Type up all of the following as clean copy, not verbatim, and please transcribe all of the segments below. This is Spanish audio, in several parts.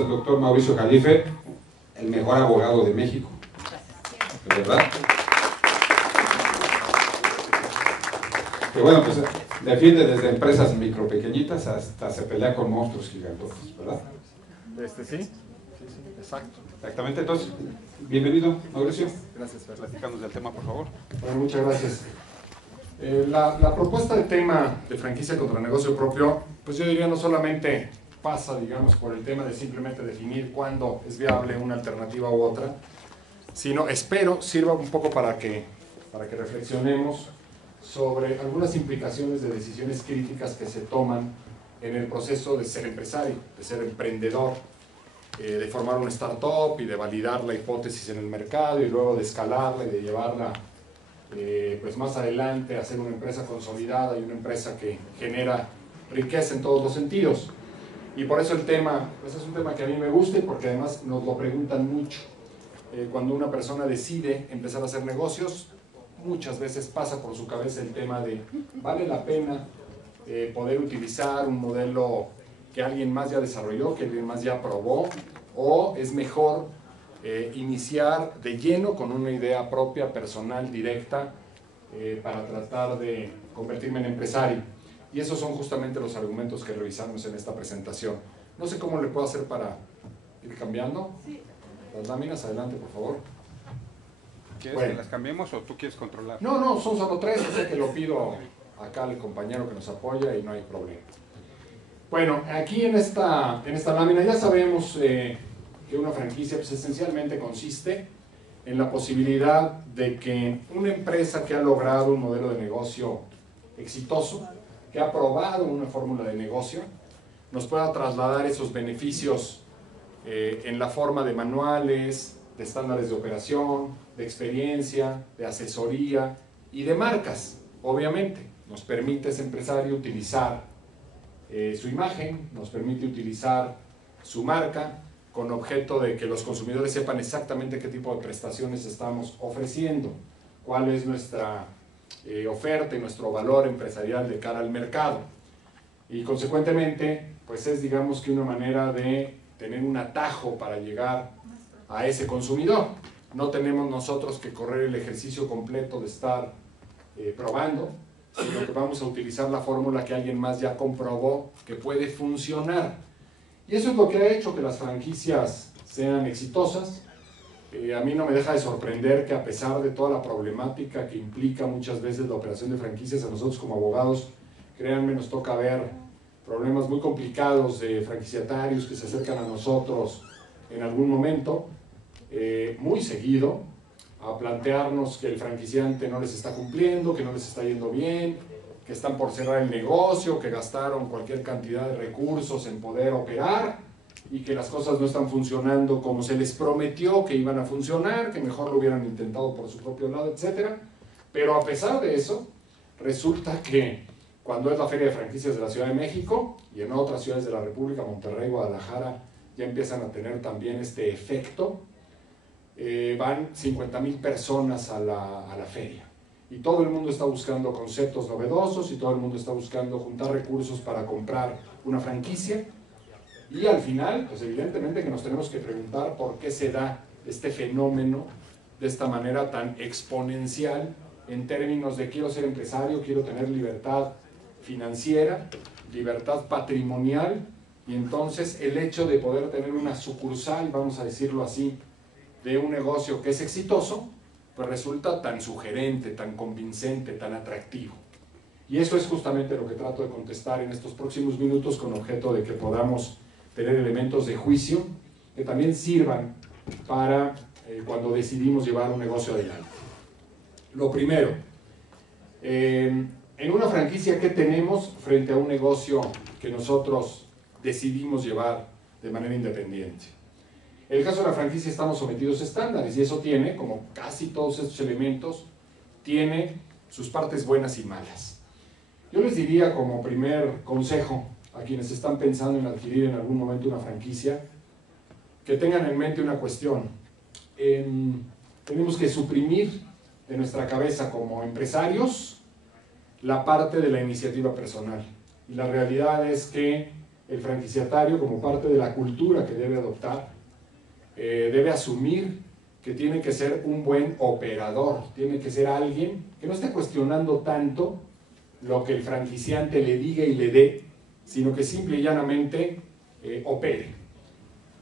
el doctor Mauricio Jalife, el mejor abogado de México. ¿De verdad? Que bueno, pues defiende desde empresas micro pequeñitas hasta se pelea con monstruos gigantosos, ¿verdad? Sí, exacto. Exactamente, entonces, bienvenido, Mauricio. Gracias, Fer. Platícanos del tema, por favor. Bueno, muchas gracias. La propuesta de tema de franquicia contra negocio propio, pues yo diría no solamente pasa, digamos, por el tema de simplemente definir cuándo es viable una alternativa u otra, sino espero sirva un poco para que reflexionemos sobre algunas implicaciones de decisiones críticas que se toman en el proceso de ser empresario, de ser emprendedor, de formar una startup y de validar la hipótesis en el mercado y luego de escalarla y de llevarla pues más adelante a ser una empresa consolidada y una empresa que genera riqueza en todos los sentidos. Y por eso el tema, pues es un tema que a mí me gusta y porque además nos lo preguntan mucho. Cuando una persona decide empezar a hacer negocios, muchas veces pasa por su cabeza el tema de ¿vale la pena poder utilizar un modelo que alguien más ya desarrolló, que alguien más ya probó, o es mejor iniciar de lleno con una idea propia, personal, directa, para tratar de convertirme en empresario? Y esos son justamente los argumentos que revisamos en esta presentación. No sé cómo le puedo hacer para ir cambiando. Sí. Las láminas, adelante, por favor. ¿Quieres que las cambiemos o tú quieres controlar? No, son solo 3, así que lo pido acá al compañero que nos apoya y no hay problema. Bueno, aquí en esta lámina ya sabemos que una franquicia pues, esencialmente consiste en la posibilidad de que una empresa que ha logrado un modelo de negocio exitoso, que ha probado una fórmula de negocio, nos pueda trasladar esos beneficios en la forma de manuales, de estándares de operación, de experiencia, de asesoría y de marcas. Obviamente, nos permite ese empresario utilizar su imagen, nos permite utilizar su marca con objeto de que los consumidores sepan exactamente qué tipo de prestaciones estamos ofreciendo, cuál es nuestra oferta y nuestro valor empresarial de cara al mercado. Y consecuentemente, pues es digamos que una manera de tener un atajo para llegar a ese consumidor. No tenemos nosotros que correr el ejercicio completo de estar probando, sino que vamos a utilizar la fórmula que alguien más ya comprobó que puede funcionar. Y eso es lo que ha hecho que las franquicias sean exitosas. A mí no me deja de sorprender que a pesar de toda la problemática que implica muchas veces la operación de franquicias, a nosotros como abogados, créanme, nos toca ver problemas muy complicados de franquiciatarios que se acercan a nosotros en algún momento, muy seguido, a plantearnos que el franquiciante no les está cumpliendo, que no les está yendo bien, que están por cerrar el negocio, que gastaron cualquier cantidad de recursos en poder operar y que las cosas no están funcionando como se les prometió que iban a funcionar, que mejor lo hubieran intentado por su propio lado, etc. Pero a pesar de eso, resulta que cuando es la Feria de Franquicias de la Ciudad de México y en otras ciudades de la República, Monterrey, Guadalajara, ya empiezan a tener también este efecto. Van 50,000 personas a la feria y todo el mundo está buscando conceptos novedosos y todo el mundo está buscando juntar recursos para comprar una franquicia y al final, pues evidentemente que nos tenemos que preguntar por qué se da este fenómeno de esta manera tan exponencial en términos de quiero ser empresario, quiero tener libertad financiera, libertad patrimonial y entonces el hecho de poder tener una sucursal, vamos a decirlo así, de un negocio que es exitoso, pues resulta tan sugerente, tan convincente, tan atractivo. Y eso es justamente lo que trato de contestar en estos próximos minutos con objeto de que podamos tener elementos de juicio que también sirvan para cuando decidimos llevar un negocio adelante. Lo primero, en una franquicia, ¿qué tenemos frente a un negocio que nosotros decidimos llevar de manera independiente? En el caso de la franquicia estamos sometidos a estándares y eso tiene, como casi todos estos elementos, tiene sus partes buenas y malas. Yo les diría como primer consejo a quienes están pensando en adquirir en algún momento una franquicia, que tengan en mente una cuestión. Tenemos que suprimir de nuestra cabeza como empresarios la parte de la iniciativa personal. Y la realidad es que el franquiciatario, como parte de la cultura que debe adoptar, debe asumir que tiene que ser un buen operador, tiene que ser alguien que no esté cuestionando tanto lo que el franquiciante le diga y le dé, sino que simple y llanamente opere.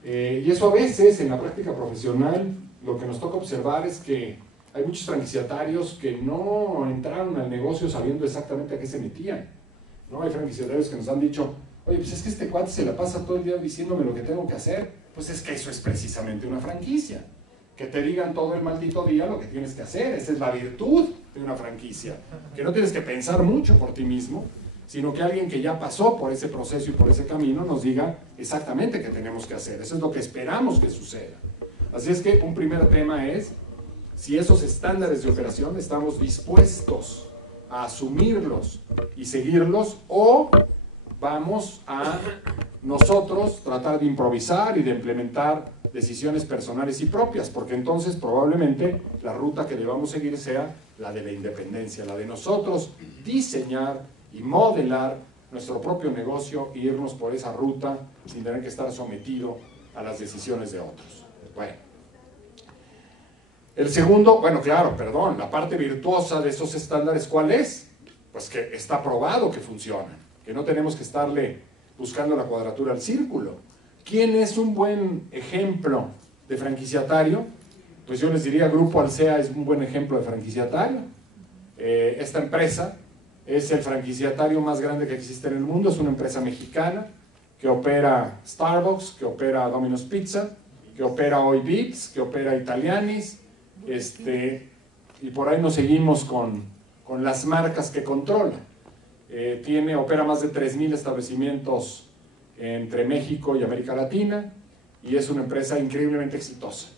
Y eso a veces en la práctica profesional lo que nos toca observar es que hay muchos franquiciatarios que no entraron al negocio sabiendo exactamente a qué se metían, ¿no? Hay franquiciatarios que nos han dicho: oye, pues es que este cuate se la pasa todo el día diciéndome lo que tengo que hacer. Pues es que eso es precisamente una franquicia. Que te digan todo el maldito día lo que tienes que hacer. Esa es la virtud de una franquicia. Que no tienes que pensar mucho por ti mismo, sino que alguien que ya pasó por ese proceso y por ese camino nos diga exactamente qué tenemos que hacer. Eso es lo que esperamos que suceda. Así es que un primer tema es si esos estándares de operación estamos dispuestos a asumirlos y seguirlos, o vamos a nosotros tratar de improvisar y de implementar decisiones personales y propias, porque entonces probablemente la ruta que debamos seguir sea la de la independencia, la de nosotros diseñar y modelar nuestro propio negocio e irnos por esa ruta sin tener que estar sometido a las decisiones de otros. Bueno, el segundo, la parte virtuosa de esos estándares, ¿cuál es? Pues que está probado que funcionan, que no tenemos que estarle buscando la cuadratura al círculo. ¿Quién es un buen ejemplo de franquiciatario? Pues yo les diría, Grupo Alsea es un buen ejemplo de franquiciatario. Esta empresa es el franquiciatario más grande que existe en el mundo, es una empresa mexicana que opera Starbucks, que opera Domino's Pizza, que opera Hoy Beats, que opera Italianis, y por ahí nos seguimos con las marcas que controla. Opera más de 3,000 establecimientos entre México y América Latina, y es una empresa increíblemente exitosa.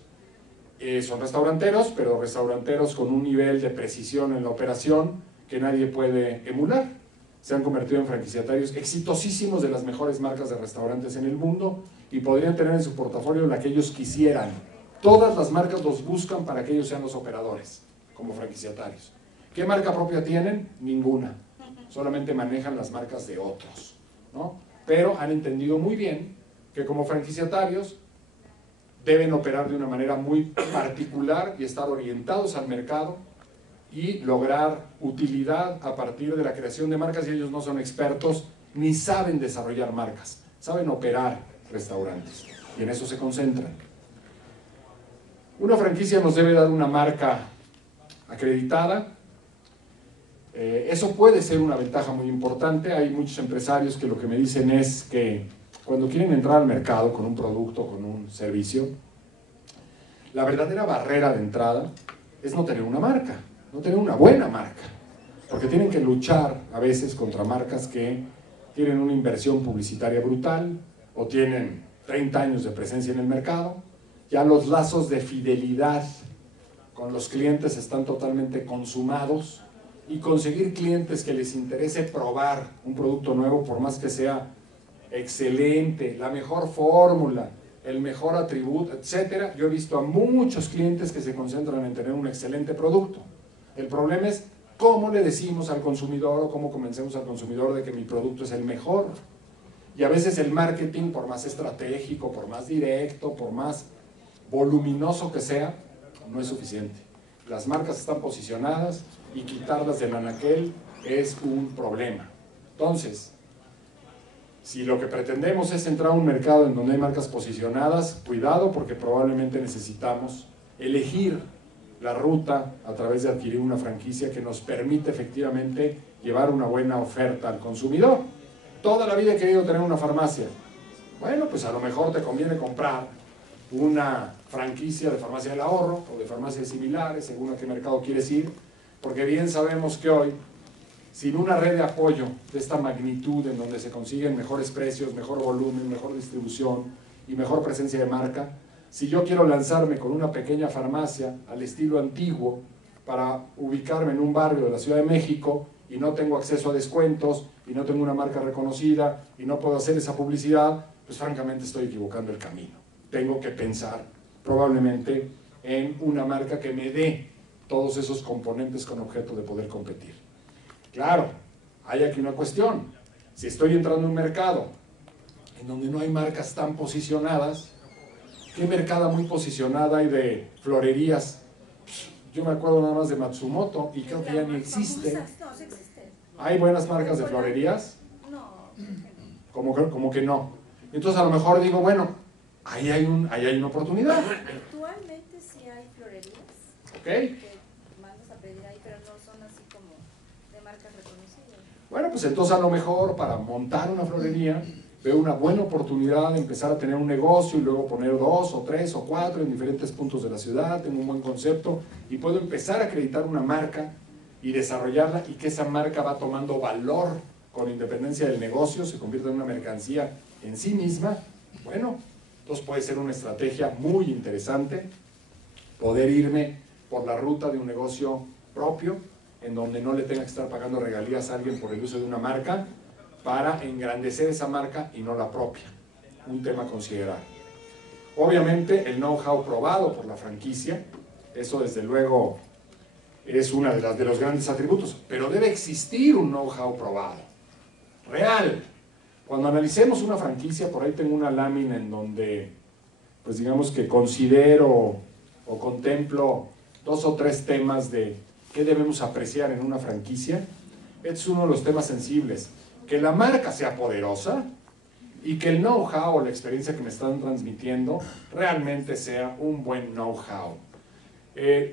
Son restauranteros, pero restauranteros con un nivel de precisión en la operación que nadie puede emular. Se han convertido en franquiciatarios exitosísimos de las mejores marcas de restaurantes en el mundo, y podrían tener en su portafolio la que ellos quisieran. Todas las marcas los buscan para que ellos sean los operadores como franquiciatarios. ¿Qué marca propia tienen? Ninguna. Solamente manejan las marcas de otros, ¿no? Pero han entendido muy bien que como franquiciatarios deben operar de una manera muy particular y estar orientados al mercado y lograr utilidad a partir de la creación de marcas, y ellos no son expertos ni saben desarrollar marcas, saben operar restaurantes y en eso se concentran. Una franquicia nos debe dar una marca acreditada. Eso puede ser una ventaja muy importante. Hay muchos empresarios que lo que me dicen es que cuando quieren entrar al mercado con un producto, con un servicio, la verdadera barrera de entrada es no tener una marca, no tener una buena marca, porque tienen que luchar a veces contra marcas que tienen una inversión publicitaria brutal o tienen 30 años de presencia en el mercado. Ya los lazos de fidelidad con los clientes están totalmente consumados, y conseguir clientes que les interese probar un producto nuevo, por más que sea excelente, la mejor fórmula, el mejor atributo, etc. Yo he visto a muchos clientes que se concentran en tener un excelente producto. El problema es cómo le decimos al consumidor, o cómo convencemos al consumidor de que mi producto es el mejor. Y a veces el marketing, por más estratégico, por más directo, por más voluminoso que sea, no es suficiente. Las marcas están posicionadas y quitarlas del anaquel es un problema. Entonces, si lo que pretendemos es entrar a un mercado en donde hay marcas posicionadas, cuidado, porque probablemente necesitamos elegir la ruta a través de adquirir una franquicia que nos permite efectivamente llevar una buena oferta al consumidor. Toda la vida he querido tener una farmacia. Bueno, pues a lo mejor te conviene comprar una franquicia de farmacia del ahorro o de farmacias similares, según a qué mercado quieres ir, porque bien sabemos que hoy, sin una red de apoyo de esta magnitud, en donde se consiguen mejores precios, mejor volumen, mejor distribución y mejor presencia de marca, si yo quiero lanzarme con una pequeña farmacia al estilo antiguo para ubicarme en un barrio de la Ciudad de México y no tengo acceso a descuentos y no tengo una marca reconocida y no puedo hacer esa publicidad, pues francamente estoy equivocando el camino. Tengo que pensar probablemente en una marca que me dé todos esos componentes con objeto de poder competir. Claro, hay aquí una cuestión. Si estoy entrando en un mercado en donde no hay marcas tan posicionadas. ¿Qué mercado muy posicionada hay de florerías? Yo me acuerdo nada más de Matsumoto y creo que ya ni existe. ¿Hay buenas marcas de florerías? No. Como que no. Entonces a lo mejor digo, bueno, ahí hay una oportunidad. Actualmente sí hay florerías. ¿Ok? Que mandas a pedir ahí, pero no son así como de marcas reconocidas. Bueno, pues entonces a lo mejor para montar una florería veo una buena oportunidad de empezar a tener un negocio y luego poner 2 o 3 o 4 en diferentes puntos de la ciudad, tengo un buen concepto y puedo empezar a acreditar una marca y desarrollarla y que esa marca va tomando valor con independencia del negocio, se convierte en una mercancía en sí misma. Bueno, entonces puede ser una estrategia muy interesante poder irme por la ruta de un negocio propio en donde no le tenga que estar pagando regalías a alguien por el uso de una marca para engrandecer esa marca y no la propia. Un tema a considerar. Obviamente el know-how probado por la franquicia, eso desde luego es uno de los grandes atributos, pero debe existir un know-how probado, real. Cuando analicemos una franquicia, por ahí tengo una lámina en donde, pues digamos que considero o contemplo 2 o 3 temas de qué debemos apreciar en una franquicia. Este es uno de los temas sensibles. Que la marca sea poderosa y que el know-how o la experiencia que me están transmitiendo realmente sea un buen know-how.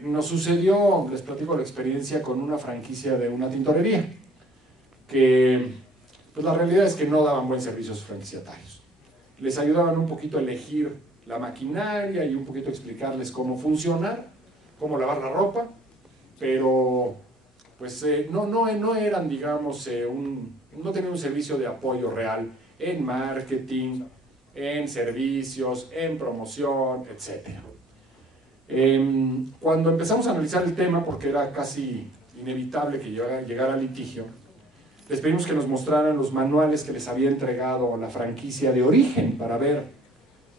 Nos sucedió, les platico la experiencia con una franquicia de una tintorería, que pues la realidad es que no daban buen servicio a sus franquiciatarios. Les ayudaban un poquito a elegir la maquinaria y un poquito a explicarles cómo funcionar, cómo lavar la ropa, pero pues no eran, digamos, no tenían un servicio de apoyo real en marketing, en servicios, en promoción, etc. Cuando empezamos a analizar el tema, porque era casi inevitable que llegara al litigio, les pedimos que nos mostraran los manuales que les había entregado la franquicia de origen para ver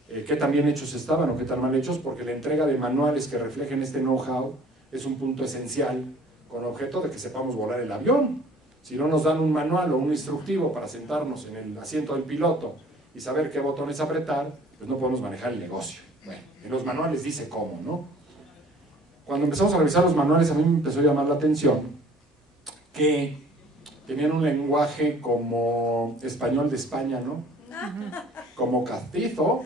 qué tan bien hechos estaban o qué tan mal hechos, porque la entrega de manuales que reflejen este know-how es un punto esencial con objeto de que sepamos volar el avión. Si no nos dan un manual o un instructivo para sentarnos en el asiento del piloto y saber qué botones apretar, pues no podemos manejar el negocio. Bueno, en los manuales dice cómo, ¿no? Cuando empezamos a revisar los manuales, a mí me empezó a llamar la atención que tenían un lenguaje como español de España, ¿no? Como castizo.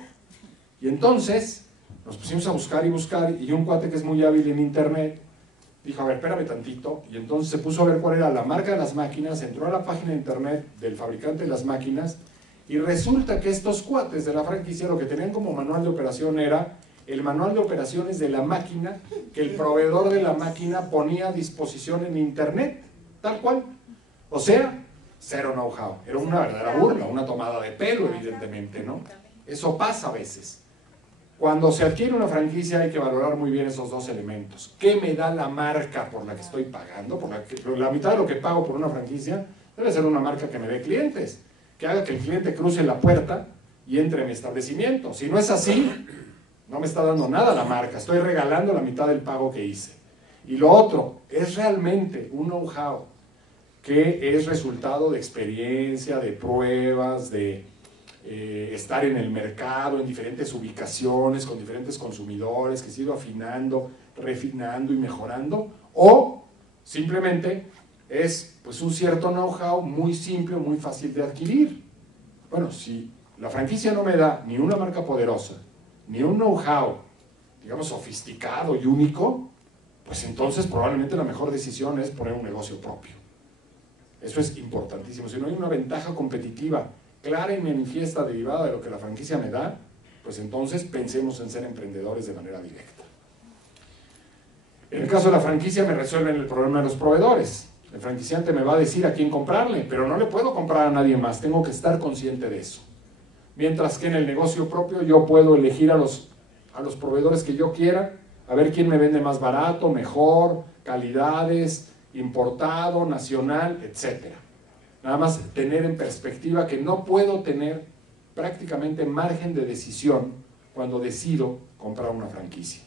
Y entonces nos pusimos a buscar y un cuate que es muy hábil en internet dijo, a ver, espérame tantito, y entonces se puso a ver cuál era la marca de las máquinas, entró a la página de internet del fabricante de las máquinas, y resulta que estos cuates de la franquicia lo que tenían como manual de operación era el manual de operaciones de la máquina que el proveedor de la máquina ponía a disposición en internet, tal cual. O sea, cero know-how. Era una verdadera burla, una tomada de pelo, evidentemente, ¿no? Eso pasa a veces. Cuando se adquiere una franquicia hay que valorar muy bien esos 2 elementos. ¿Qué me da la marca por la que estoy pagando? La mitad de lo que pago por una franquicia debe ser una marca que me dé clientes, que haga que el cliente cruce la puerta y entre en mi establecimiento. Si no es así, no me está dando nada la marca, estoy regalando la mitad del pago que hice. Y lo otro, es realmente un know-how que es resultado de experiencia, de pruebas, de estar en el mercado, en diferentes ubicaciones, con diferentes consumidores, que se ha ido afinando, refinando y mejorando, o simplemente es pues un cierto know-how muy simple, muy fácil de adquirir. Bueno, si la franquicia no me da ni una marca poderosa, ni un know-how, digamos, sofisticado y único, pues entonces probablemente la mejor decisión es poner un negocio propio. Eso es importantísimo. Si no hay una ventaja competitiva clara y manifiesta derivada de lo que la franquicia me da, pues entonces pensemos en ser emprendedores de manera directa. En el caso de la franquicia me resuelven el problema de los proveedores. El franquiciante me va a decir a quién comprarle, pero no le puedo comprar a nadie más, tengo que estar consciente de eso. Mientras que en el negocio propio yo puedo elegir a los proveedores que yo quiera, a ver quién me vende más barato, mejor, calidades, importado, nacional, etc. Nada más tener en perspectiva que no puedo tener prácticamente margen de decisión cuando decido comprar una franquicia.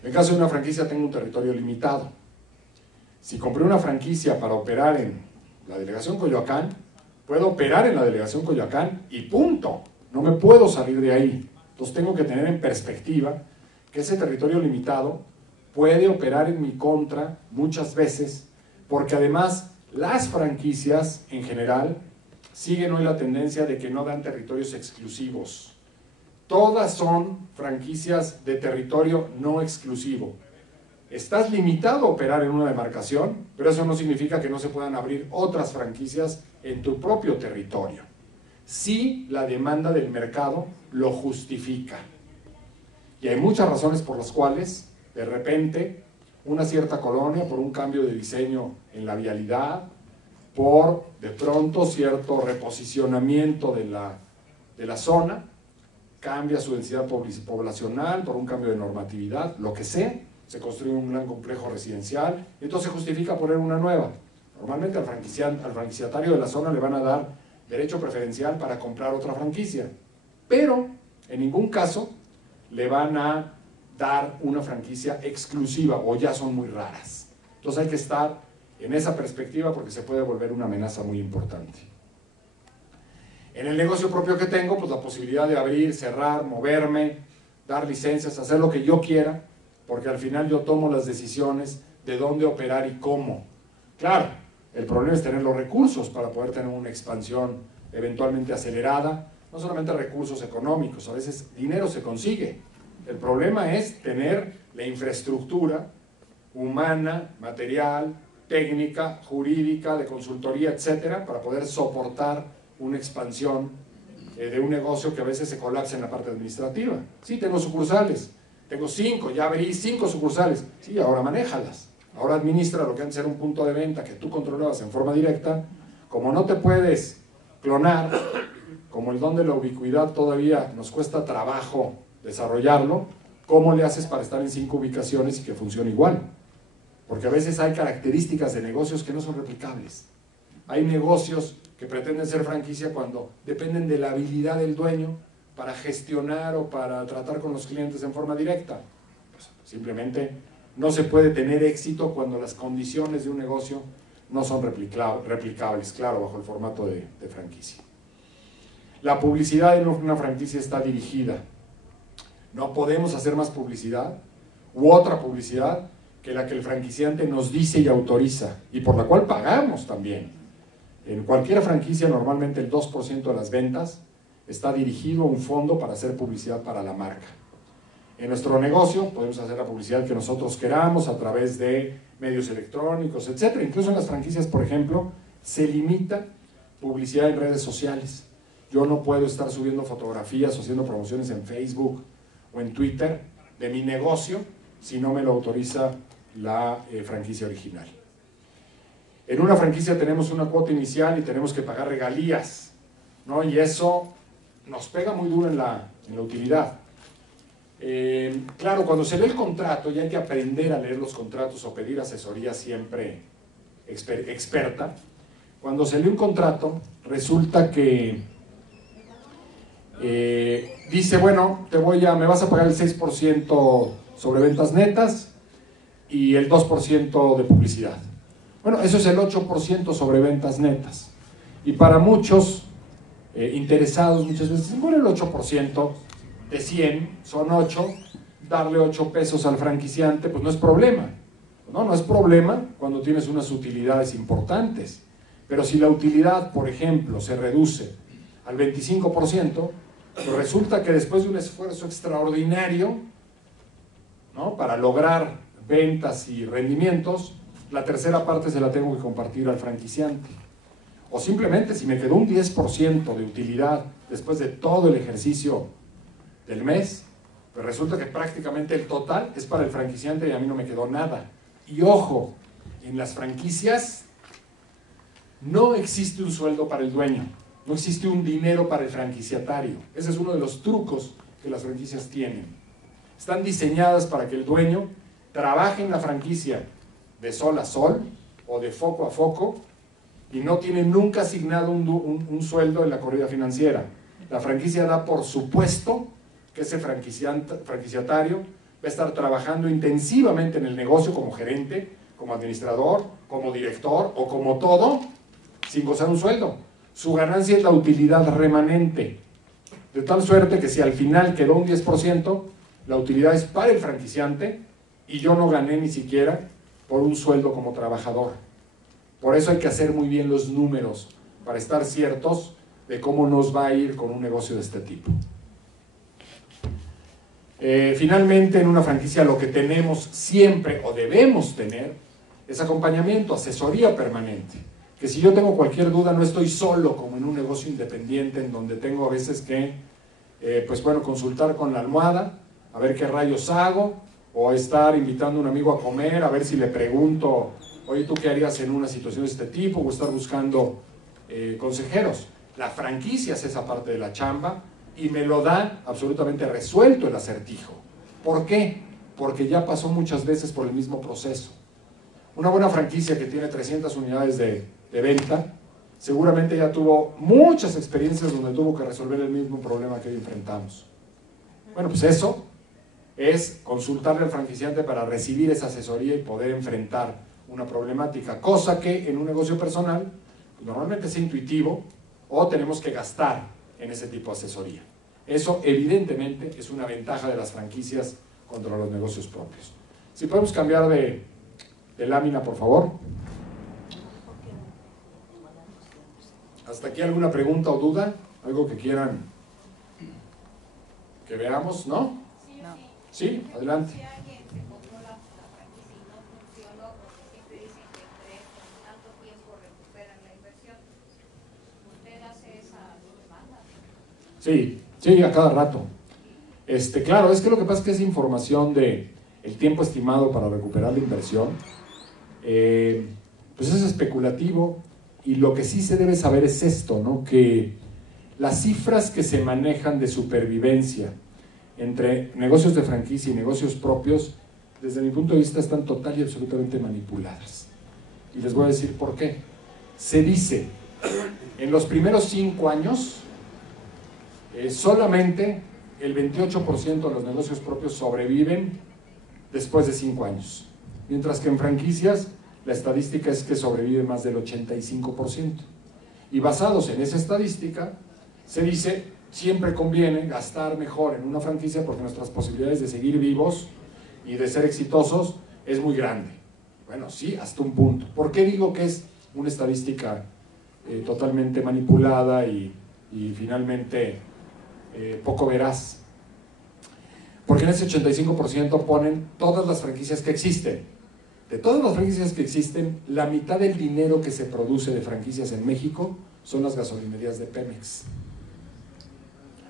En el caso de una franquicia tengo un territorio limitado. Si compré una franquicia para operar en la delegación Coyoacán, puedo operar en la delegación Coyoacán y punto. No me puedo salir de ahí. Entonces tengo que tener en perspectiva que ese territorio limitado puede operar en mi contra muchas veces, porque además las franquicias en general siguen hoy la tendencia de que no dan territorios exclusivos. Todas son franquicias de territorio no exclusivo. Estás limitado a operar en una demarcación, pero eso no significa que no se puedan abrir otras franquicias en tu propio territorio. Si la demanda del mercado lo justifica. Y hay muchas razones por las cuales, de repente, una cierta colonia, por un cambio de diseño en la vialidad, por, de pronto, cierto reposicionamiento de la zona, cambia su densidad poblacional, por un cambio de normatividad, lo que sea, se construye un gran complejo residencial, y entonces se justifica poner una nueva. Normalmente al franquiciatario de la zona le van a dar derecho preferencial para comprar otra franquicia, pero en ningún caso le van a dar una franquicia exclusiva, o ya son muy raras. Entonces hay que estar en esa perspectiva porque se puede volver una amenaza muy importante. En el negocio propio que tengo, pues la posibilidad de abrir, cerrar, moverme, dar licencias, hacer lo que yo quiera, porque al final yo tomo las decisiones de dónde operar y cómo. Claro, el problema es tener los recursos para poder tener una expansión eventualmente acelerada, no solamente recursos económicos, a veces dinero se consigue. El problema es tener la infraestructura humana, material, técnica, jurídica, de consultoría, etcétera, para poder soportar una expansión de un negocio que a veces se colapsa en la parte administrativa. Sí, tengo sucursales, tengo 5, ya abrí 5 sucursales. Sí, ahora manéjalas. Ahora administra lo que antes era un punto de venta que tú controlabas en forma directa. Como no te puedes clonar, como el don de la ubicuidad todavía nos cuesta trabajo desarrollarlo, ¿cómo le haces para estar en 5 ubicaciones y que funcione igual? Porque a veces hay características de negocios que no son replicables. Hay negocios que pretenden ser franquicia cuando dependen de la habilidad del dueño para gestionar o para tratar con los clientes en forma directa. Pues simplemente no se puede tener éxito cuando las condiciones de un negocio no son replicables, claro, bajo el formato de franquicia. La publicidad en una franquicia está dirigida. No podemos hacer más publicidad u otra publicidad que la que el franquiciante nos dice y autoriza, y por la cual pagamos también. En cualquier franquicia, normalmente el 2% de las ventas está dirigido a un fondo para hacer publicidad para la marca. En nuestro negocio podemos hacer la publicidad que nosotros queramos a través de medios electrónicos, etc. Incluso en las franquicias, por ejemplo, se limita publicidad en redes sociales. Yo no puedo estar subiendo fotografías o haciendo promociones en Facebook o en Twitter de mi negocio si no me lo autoriza la franquicia original. En una franquicia tenemos una cuota inicial y tenemos que pagar regalías, ¿no? Y eso nos pega muy duro en la utilidad. Claro, cuando se lee el contrato, y hay que aprender a leer los contratos o pedir asesoría siempre experta, cuando se lee un contrato, resulta que dice, bueno, me vas a pagar el 6% sobre ventas netas y el 2% de publicidad. Bueno, eso es el 8% sobre ventas netas. Y para muchos interesados, muchas veces, bueno, el 8% de 100 son 8, darle 8 pesos al franquiciante, pues no es problema. No es problema cuando tienes unas utilidades importantes. Pero si la utilidad, por ejemplo, se reduce al 25%, pues resulta que después de un esfuerzo extraordinario, ¿no?, para lograr ventas y rendimientos, la tercera parte se la tengo que compartir al franquiciante. O simplemente, si me quedó un 10% de utilidad después de todo el ejercicio del mes, pues resulta que prácticamente el total es para el franquiciante y a mí no me quedó nada. Y ojo, en las franquicias no existe un sueldo para el dueño, no existe un dinero para el franquiciatario. Ese es uno de los trucos que las franquicias tienen. Están diseñadas para que el dueño trabaje en la franquicia de sol a sol o de foco a foco y no tiene nunca asignado un sueldo en la corrida financiera. La franquicia da por supuesto que ese franquiciatario va a estar trabajando intensivamente en el negocio como gerente, como administrador, como director o como todo, sin gozar un sueldo. Su ganancia es la utilidad remanente. De tal suerte que si al final quedó un 10%, la utilidad es para el franquiciante y yo no gané ni siquiera por un sueldo como trabajador. Por eso hay que hacer muy bien los números para estar ciertos de cómo nos va a ir con un negocio de este tipo. Finalmente, en una franquicia lo que tenemos siempre o debemos tener es acompañamiento, asesoría permanente. Que si yo tengo cualquier duda no estoy solo como en un negocio independiente en donde tengo a veces que, consultar con la almohada, a ver qué rayos hago, o estar invitando a un amigo a comer, a ver si le pregunto, oye, ¿tú qué harías en una situación de este tipo? O estar buscando consejeros. La franquicia es esa parte de la chamba y me lo da absolutamente resuelto el acertijo. ¿Por qué? Porque ya pasó muchas veces por el mismo proceso. Una buena franquicia que tiene 300 unidades de venta, seguramente ya tuvo muchas experiencias donde tuvo que resolver el mismo problema que hoy enfrentamos. Bueno, pues eso es consultarle al franquiciante para recibir esa asesoría y poder enfrentar una problemática, cosa que en un negocio personal normalmente es intuitivo o tenemos que gastar en ese tipo de asesoría. Eso evidentemente es una ventaja de las franquicias contra los negocios propios. Si podemos cambiar de lámina, por favor. ¿Hasta aquí alguna pregunta o duda? ¿Algo que quieran que veamos? ¿No? Sí, adelante. Si alguien se compró la franquicia y no funcionó, porque siempre dicen que entre tanto tiempo recuperan la inversión, ¿usted hace esa demanda? Sí, a cada rato. Claro, es que lo que pasa es que esa información de el tiempo estimado para recuperar la inversión, pues es especulativo, y lo que sí se debe saber es esto, ¿no? Que las cifras que se manejan de supervivencia entre negocios de franquicia y negocios propios, desde mi punto de vista, están total y absolutamente manipuladas. Y les voy a decir por qué. Se dice, en los primeros 5 años, solamente el 28% de los negocios propios sobreviven después de 5 años. Mientras que en franquicias, la estadística es que sobrevive más del 85%. Y basados en esa estadística, se dice, siempre conviene gastar mejor en una franquicia porque nuestras posibilidades de seguir vivos y de ser exitosos es muy grande. Bueno, sí, hasta un punto. ¿Por qué digo que es una estadística totalmente manipulada y finalmente poco veraz? Porque en ese 85% ponen todas las franquicias que existen. De todas las franquicias que existen, la mitad del dinero que se produce de franquicias en México son las gasolinerías de Pemex.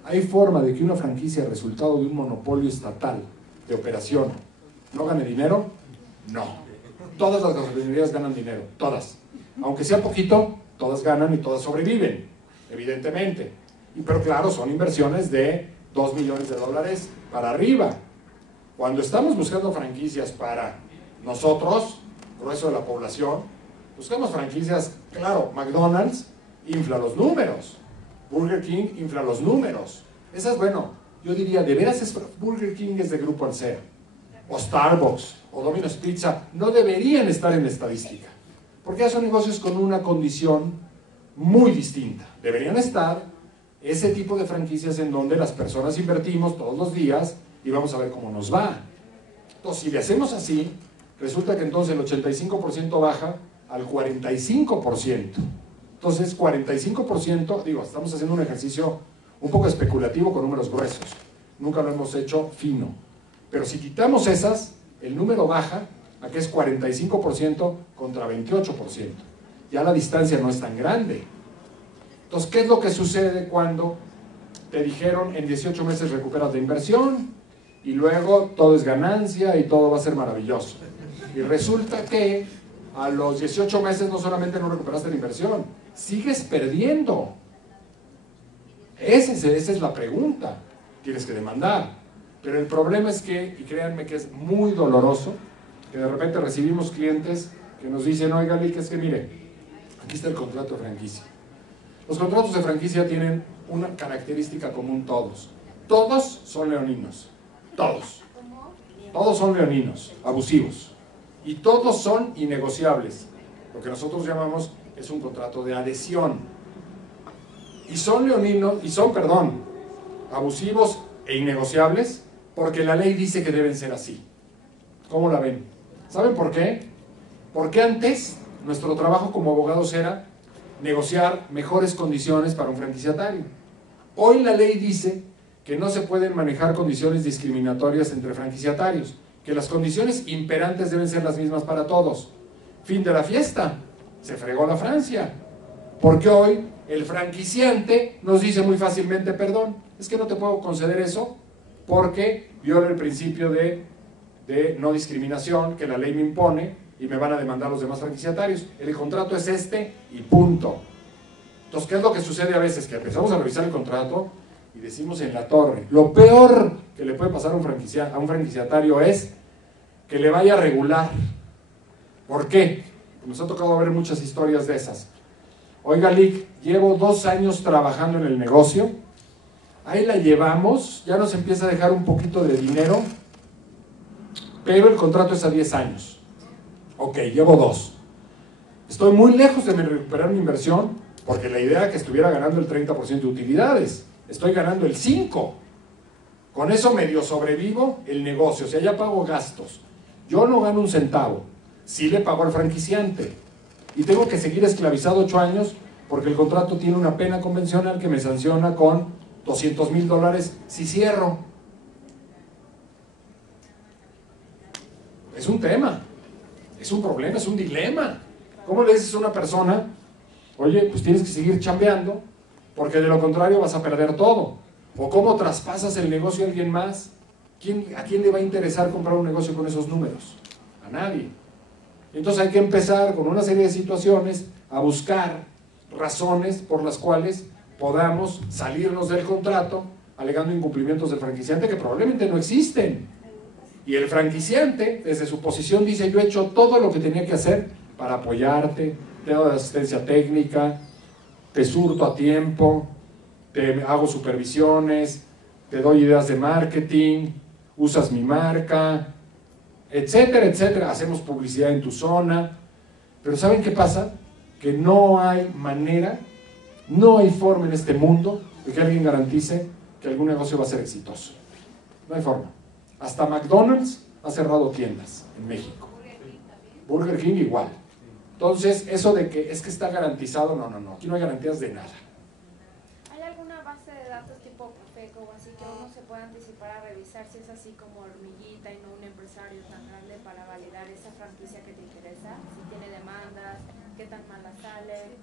¿Hay forma de que una franquicia, resultado de un monopolio estatal de operación, no gane dinero? No. Todas las gasolinerías ganan dinero, todas. Aunque sea poquito, todas ganan y todas sobreviven, evidentemente. Pero claro, son inversiones de $2 millones para arriba. Cuando estamos buscando franquicias para nosotros, grueso de la población, buscamos franquicias, claro, McDonald's infla los números, Burger King infla los números. Esas, bueno, yo diría, de veras Burger King es de Grupo Alsea, o Starbucks, o Domino's Pizza, no deberían estar en la estadística, porque ya son negocios con una condición muy distinta. Deberían estar ese tipo de franquicias en donde las personas invertimos todos los días y vamos a ver cómo nos va. Entonces, si le hacemos así, resulta que entonces el 85% baja al 45%. Entonces, 45%, digo, estamos haciendo un ejercicio un poco especulativo con números gruesos. Nunca lo hemos hecho fino. Pero si quitamos esas, el número baja a que es 45% contra 28%. Ya la distancia no es tan grande. Entonces, ¿qué es lo que sucede cuando te dijeron en 18 meses recuperas la inversión y luego todo es ganancia y todo va a ser maravilloso? Y resulta que a los 18 meses no solamente no recuperaste la inversión, sigues perdiendo. Esa es la pregunta. Tienes que demandar. Pero el problema es que, y créanme que es muy doloroso, que de repente recibimos clientes que nos dicen, oiga, Lick, es que mire, aquí está el contrato de franquicia. Los contratos de franquicia tienen una característica común todos. Todos son leoninos. Todos. Todos son leoninos, abusivos. Y todos son innegociables. Lo que nosotros llamamos es un contrato de adhesión. y son leoninos, abusivos e innegociables, porque la ley dice que deben ser así. ¿Cómo la ven? ¿Saben por qué? Porque antes nuestro trabajo como abogados era negociar mejores condiciones para un franquiciatario. Hoy la ley dice que no se pueden manejar condiciones discriminatorias entre franquiciatarios, que las condiciones imperantes deben ser las mismas para todos. Fin de la fiesta, se fregó la Francia, porque hoy el franquiciante nos dice muy fácilmente, perdón, es que no te puedo conceder eso porque viola el principio de no discriminación que la ley me impone y me van a demandar los demás franquiciatarios. El contrato es este y punto. Entonces, ¿qué es lo que sucede a veces? Que empezamos a revisar el contrato y decimos en la torre, lo peor que le puede pasar a un franquiciatario es que le vaya a regular. ¿Por qué? Nos ha tocado ver muchas historias de esas. Oiga, Lic, llevo 2 años trabajando en el negocio, ahí la llevamos, ya nos empieza a dejar un poquito de dinero, pero el contrato es a 10 años. Ok, llevo 2. Estoy muy lejos de recuperar mi inversión, porque la idea era que estuviera ganando el 30% de utilidades. Estoy ganando el 5%. Con eso medio sobrevivo el negocio, o sea, ya pago gastos. Yo no gano un centavo, sí le pago al franquiciante. Y tengo que seguir esclavizado 8 años, porque el contrato tiene una pena convencional que me sanciona con $200,000 si cierro. Es un tema, es un problema, es un dilema. ¿Cómo le dices a una persona, oye, pues tienes que seguir chambeando, porque de lo contrario vas a perder todo? ¿O cómo traspasas el negocio a alguien más? ¿A quién le va a interesar comprar un negocio con esos números? A nadie. Entonces hay que empezar con una serie de situaciones a buscar razones por las cuales podamos salirnos del contrato alegando incumplimientos del franquiciante que probablemente no existen. Y el franquiciante, desde su posición, dice, yo he hecho todo lo que tenía que hacer para apoyarte, te doy asistencia técnica, te surto a tiempo, te hago supervisiones, te doy ideas de marketing, usas mi marca, etcétera, etcétera. Hacemos publicidad en tu zona. Pero ¿saben qué pasa? Que no hay manera, no hay forma en este mundo de que alguien garantice que algún negocio va a ser exitoso. No hay forma. Hasta McDonald's ha cerrado tiendas en México. Burger King igual. Entonces, eso de que es que está garantizado, no. Aquí no hay garantías de nada. ¿Hay alguna base de datos tipo Profeco o así que uno se pueda anticipar a revisar si es así como hormiguita y no un empresario tan grande para validar esa franquicia que te interesa? Si tiene demandas, qué tan mala sale.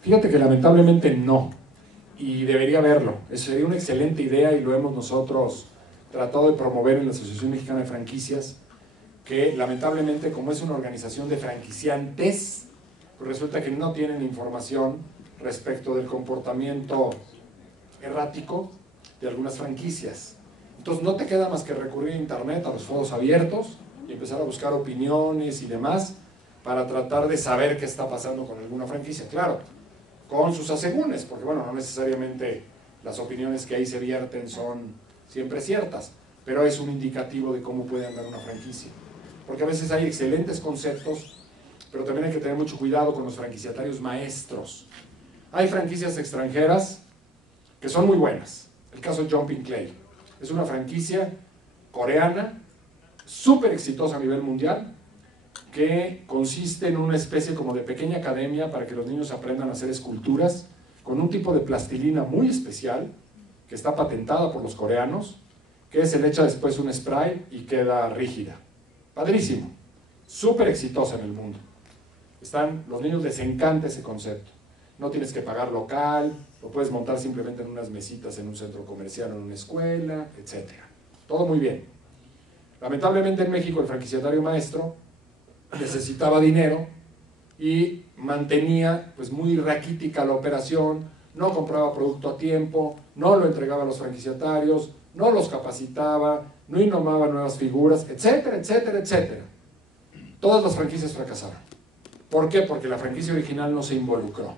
Fíjate que lamentablemente no. Y debería haberlo. Esa sería una excelente idea y lo hemos nosotros tratado de promover en la Asociación Mexicana de Franquicias, que lamentablemente, como es una organización de franquiciantes, pues resulta que no tienen información respecto del comportamiento errático de algunas franquicias. Entonces no te queda más que recurrir a internet, a los foros abiertos y empezar a buscar opiniones y demás para tratar de saber qué está pasando con alguna franquicia. Claro, con sus asegúnes, porque bueno, no necesariamente las opiniones que ahí se vierten son siempre ciertas, pero es un indicativo de cómo puede andar una franquicia. Porque a veces hay excelentes conceptos, pero también hay que tener mucho cuidado con los franquiciatarios maestros. Hay franquicias extranjeras que son muy buenas. El caso de Jumping Clay. Es una franquicia coreana, súper exitosa a nivel mundial, que consiste en una especie como de pequeña academia para que los niños aprendan a hacer esculturas con un tipo de plastilina muy especial, que está patentada por los coreanos, que se le echa después un spray y queda rígida. Padrísimo, súper exitosa en el mundo. Los niños les encanta ese concepto. No tienes que pagar local, lo puedes montar simplemente en unas mesitas en un centro comercial o en una escuela, etc. Todo muy bien. Lamentablemente en México el franquiciatario maestro necesitaba dinero y mantenía pues muy raquítica la operación, no compraba producto a tiempo, no lo entregaba a los franquiciatarios, no los capacitaba, no innovaba nuevas figuras, etcétera, etcétera, etcétera. Todas las franquicias fracasaron. ¿Por qué? Porque la franquicia original no se involucró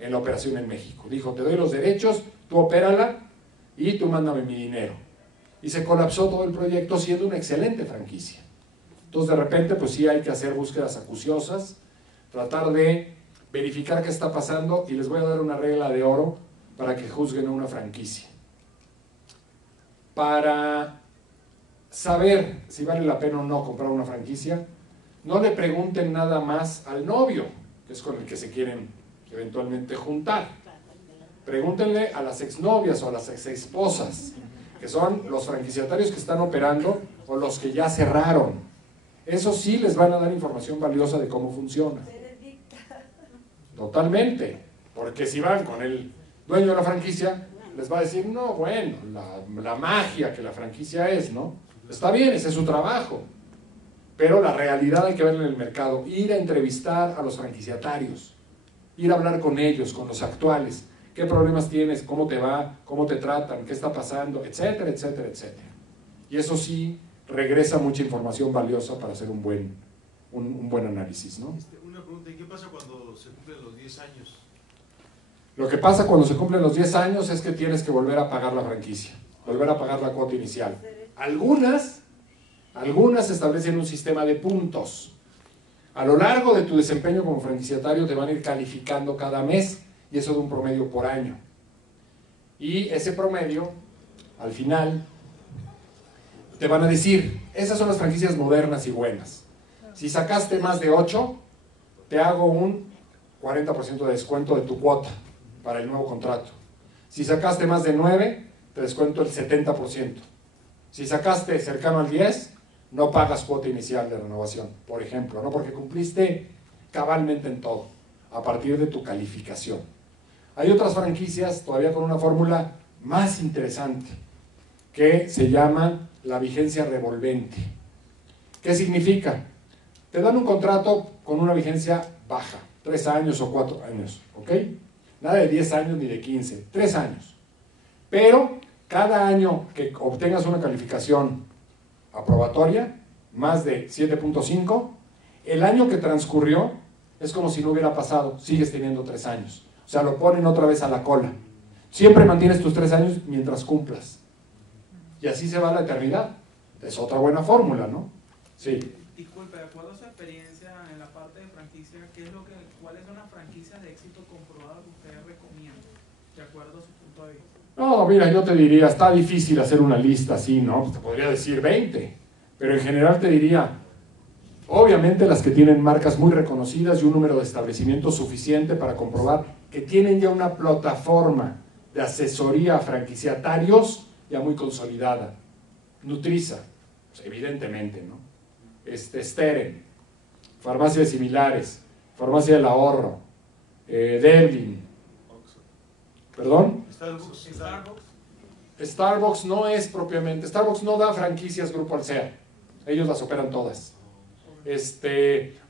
en la operación en México. Dijo, te doy los derechos, tú opérala y tú mándame mi dinero. Y se colapsó todo el proyecto siendo una excelente franquicia. Entonces de repente pues sí hay que hacer búsquedas acuciosas, tratar de verificar qué está pasando y les voy a dar una regla de oro para que juzguen una franquicia. Para saber si vale la pena o no comprar una franquicia, no le pregunten nada más al novio, que es con el que se quieren eventualmente juntar. Pregúntenle a las exnovias o a las exesposas, que son los franquiciatarios que están operando o los que ya cerraron. Eso sí les van a dar información valiosa de cómo funciona. Totalmente, porque si van con el dueño de la franquicia, les va a decir, no, bueno, la magia que la franquicia es, ¿no? Está bien, ese es su trabajo, pero la realidad hay que verla en el mercado, ir a entrevistar a los franquiciatarios, ir a hablar con ellos, con los actuales, qué problemas tienes, cómo te va, cómo te tratan, qué está pasando, etcétera, etcétera, etcétera. Y eso sí regresa mucha información valiosa para hacer un buen análisis, ¿no? Una pregunta, ¿y qué pasa cuando se cumplen los 10 años? Lo que pasa cuando se cumplen los 10 años es que tienes que volver a pagar la franquicia, volver a pagar la cuota inicial. Algunas establecen un sistema de puntos. A lo largo de tu desempeño como franquiciatario te van a ir calificando cada mes, y eso de un promedio por año. Y ese promedio, al final, te van a decir, esas son las franquicias modernas y buenas. Si sacaste más de 8, te hago un 40% de descuento de tu cuota para el nuevo contrato. Si sacaste más de 9, te descuento el 70%. Si sacaste cercano al 10, no pagas cuota inicial de renovación, por ejemplo, ¿no? Porque cumpliste cabalmente en todo, a partir de tu calificación. Hay otras franquicias todavía con una fórmula más interesante, que se llama la vigencia revolvente. ¿Qué significa? Te dan un contrato con una vigencia baja, 3 años o 4 años, ¿ok? Nada de 10 años ni de 15, 3 años. Pero cada año que obtengas una calificación aprobatoria, más de 7.5, el año que transcurrió es como si no hubiera pasado, sigues teniendo 3 años. O sea, lo ponen otra vez a la cola. Siempre mantienes tus 3 años mientras cumplas. Y así se va a la eternidad. Es otra buena fórmula, ¿no? Sí. Disculpe, de acuerdo a su experiencia en la parte de franquicia, ¿cuáles son las franquicias de éxito comprobadas que ustedes recomiendan? De acuerdo a su punto de vista. No, mira, yo te diría, está difícil hacer una lista así, ¿no? Te podría decir 20, pero en general te diría, obviamente las que tienen marcas muy reconocidas y un número de establecimientos suficiente para comprobar que tienen ya una plataforma de asesoría a franquiciatarios ya muy consolidada. Nutriza, pues evidentemente, ¿no? Steren, farmacias de similares, farmacia del ahorro, Devlin, ¿perdón? Starbucks no es propiamente, Starbucks no da franquicias Grupo Alsea, ellos las operan todas.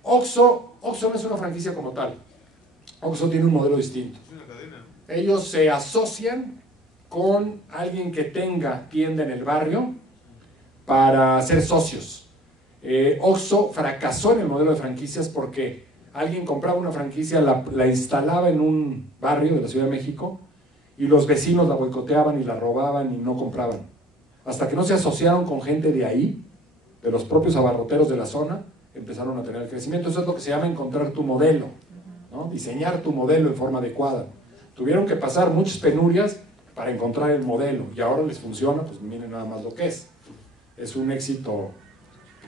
Oxxo no es una franquicia como tal, Oxxo tiene un modelo distinto. Es una cadena. Ellos se asocian con alguien que tenga tienda en el barrio para ser socios. Oxxo fracasó en el modelo de franquicias porque alguien compraba una franquicia, la instalaba en un barrio de la Ciudad de México y los vecinos la boicoteaban y la robaban y no compraban. Hasta que no se asociaron con gente de ahí, de los propios abarroteros de la zona, empezaron a tener el crecimiento. Eso es lo que se llama encontrar tu modelo, ¿no? Diseñar tu modelo en forma adecuada. Tuvieron que pasar muchas penurias para encontrar el modelo y ahora les funciona, pues miren nada más lo que es. Es un éxito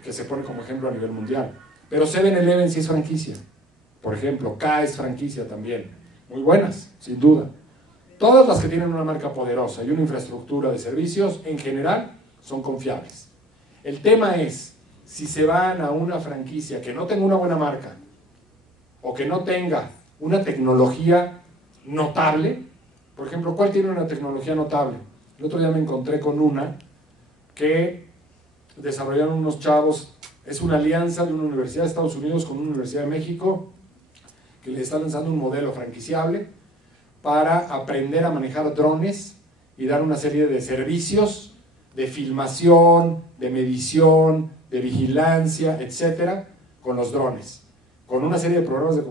que se pone como ejemplo a nivel mundial. Pero 7-Eleven sí es franquicia, por ejemplo, K es franquicia también, muy buenas, sin duda. Todas las que tienen una marca poderosa y una infraestructura de servicios, en general, son confiables. El tema es, si se van a una franquicia que no tenga una buena marca, o que no tenga una tecnología notable, por ejemplo, ¿cuál tiene una tecnología notable? El otro día me encontré con una que desarrollaron unos chavos, es una alianza de una universidad de Estados Unidos con una universidad de México, que le está lanzando un modelo franquiciable para aprender a manejar drones y dar una serie de servicios de filmación, de medición, de vigilancia, etcétera, con los drones, con una serie de programas de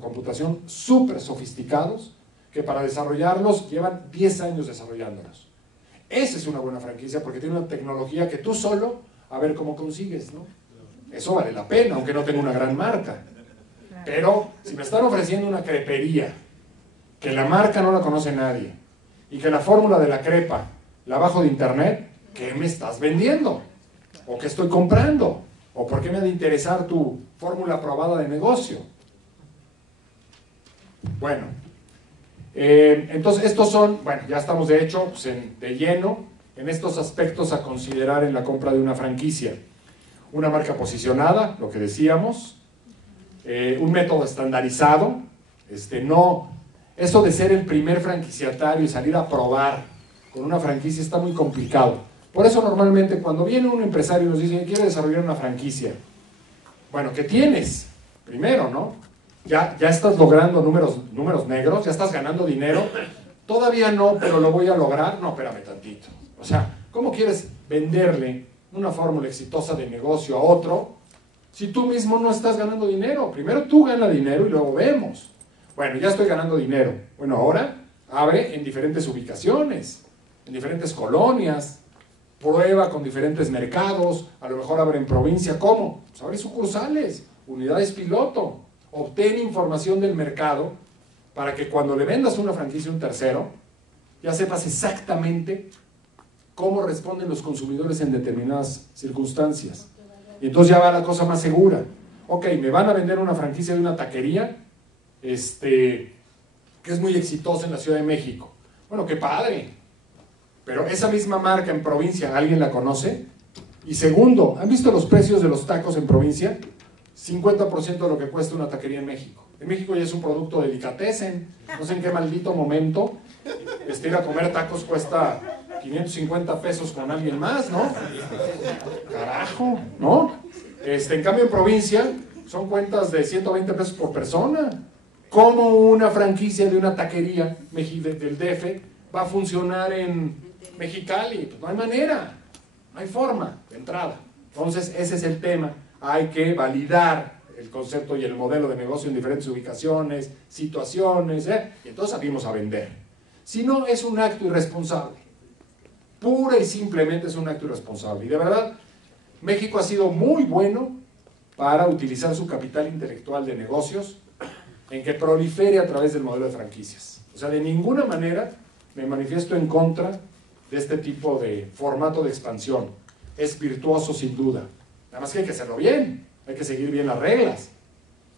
computación súper sofisticados que para desarrollarlos llevan 10 años desarrollándolos. Esa es una buena franquicia porque tiene una tecnología que tú solo, a ver cómo consigues, ¿no? Eso vale la pena, aunque no tenga una gran marca. Pero si me están ofreciendo una crepería, que la marca no la conoce nadie, y que la fórmula de la crepa la bajo de internet, ¿qué me estás vendiendo? ¿O qué estoy comprando? ¿O por qué me ha de interesar tu fórmula aprobada de negocio? Bueno, entonces estos son, bueno, ya estamos de hecho pues, de lleno en estos aspectos a considerar en la compra de una franquicia. Una marca posicionada, lo que decíamos, un método estandarizado, no, eso de ser el primer franquiciatario y salir a probar con una franquicia está muy complicado. Por eso normalmente cuando viene un empresario y nos dice, quiero desarrollar una franquicia, bueno, ¿qué tienes? Primero, ¿no? Ya estás logrando números negros, ya estás ganando dinero, todavía no, pero lo voy a lograr. No, espérame tantito. O sea, ¿cómo quieres venderle una fórmula exitosa de negocio a otro si tú mismo no estás ganando dinero? Primero tú gana dinero y luego vemos. Bueno, ya estoy ganando dinero. Bueno, ahora abre en diferentes ubicaciones, en diferentes colonias, prueba con diferentes mercados, a lo mejor abre en provincia. ¿Cómo? Pues abre sucursales, unidades piloto, obtén información del mercado para que cuando le vendas una franquicia a un tercero, ya sepas exactamente cómo responden los consumidores en determinadas circunstancias. Y entonces ya va la cosa más segura. Ok, me van a vender una franquicia de una taquería, que es muy exitosa en la Ciudad de México. Bueno, qué padre. Pero esa misma marca en provincia, ¿alguien la conoce? Y segundo, ¿han visto los precios de los tacos en provincia? 50% de lo que cuesta una taquería en México. En México ya es un producto delicatessen. No sé en qué maldito momento ir a comer tacos cuesta 550 pesos con alguien más, ¿no? Carajo, ¿no? En cambio en provincia son cuentas de 120 pesos por persona. ¿Cómo una franquicia de una taquería del DF va a funcionar en Mexicali? Pues no hay manera, no hay forma de entrada. Entonces ese es el tema. Hay que validar el concepto y el modelo de negocio en diferentes ubicaciones, situaciones, y entonces salimos a vender. Si no, es un acto irresponsable. Pura y simplemente es un acto irresponsable. Y de verdad, México ha sido muy bueno para utilizar su capital intelectual de negocios en que prolifere a través del modelo de franquicias. O sea, de ninguna manera me manifiesto en contra de este tipo de formato de expansión. Es virtuoso sin duda. Nada más que hay que hacerlo bien, hay que seguir bien las reglas.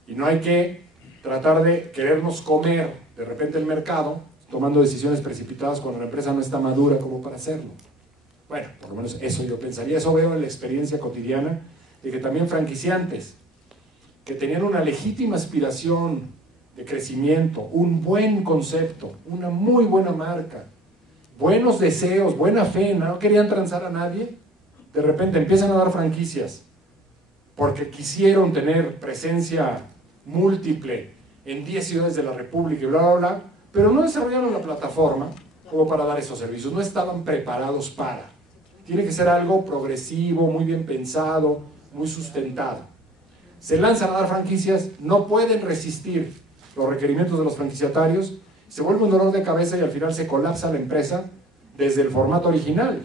Y no hay que tratar de querernos comer de repente el mercado tomando decisiones precipitadas cuando la empresa no está madura como para hacerlo. Bueno, por lo menos eso yo pensaría. Eso veo en la experiencia cotidiana de que también franquiciantes que tenían una legítima aspiración de crecimiento, un buen concepto, una muy buena marca, buenos deseos, buena fe, no querían transar a nadie, de repente empiezan a dar franquicias porque quisieron tener presencia múltiple en 10 ciudades de la República y bla, bla, bla, pero no desarrollaron la plataforma como para dar esos servicios, no estaban preparados para. Tiene que ser algo progresivo, muy bien pensado, muy sustentado. Se lanzan a dar franquicias, no pueden resistir los requerimientos de los franquiciatarios, se vuelve un dolor de cabeza y al final se colapsa la empresa desde el formato original.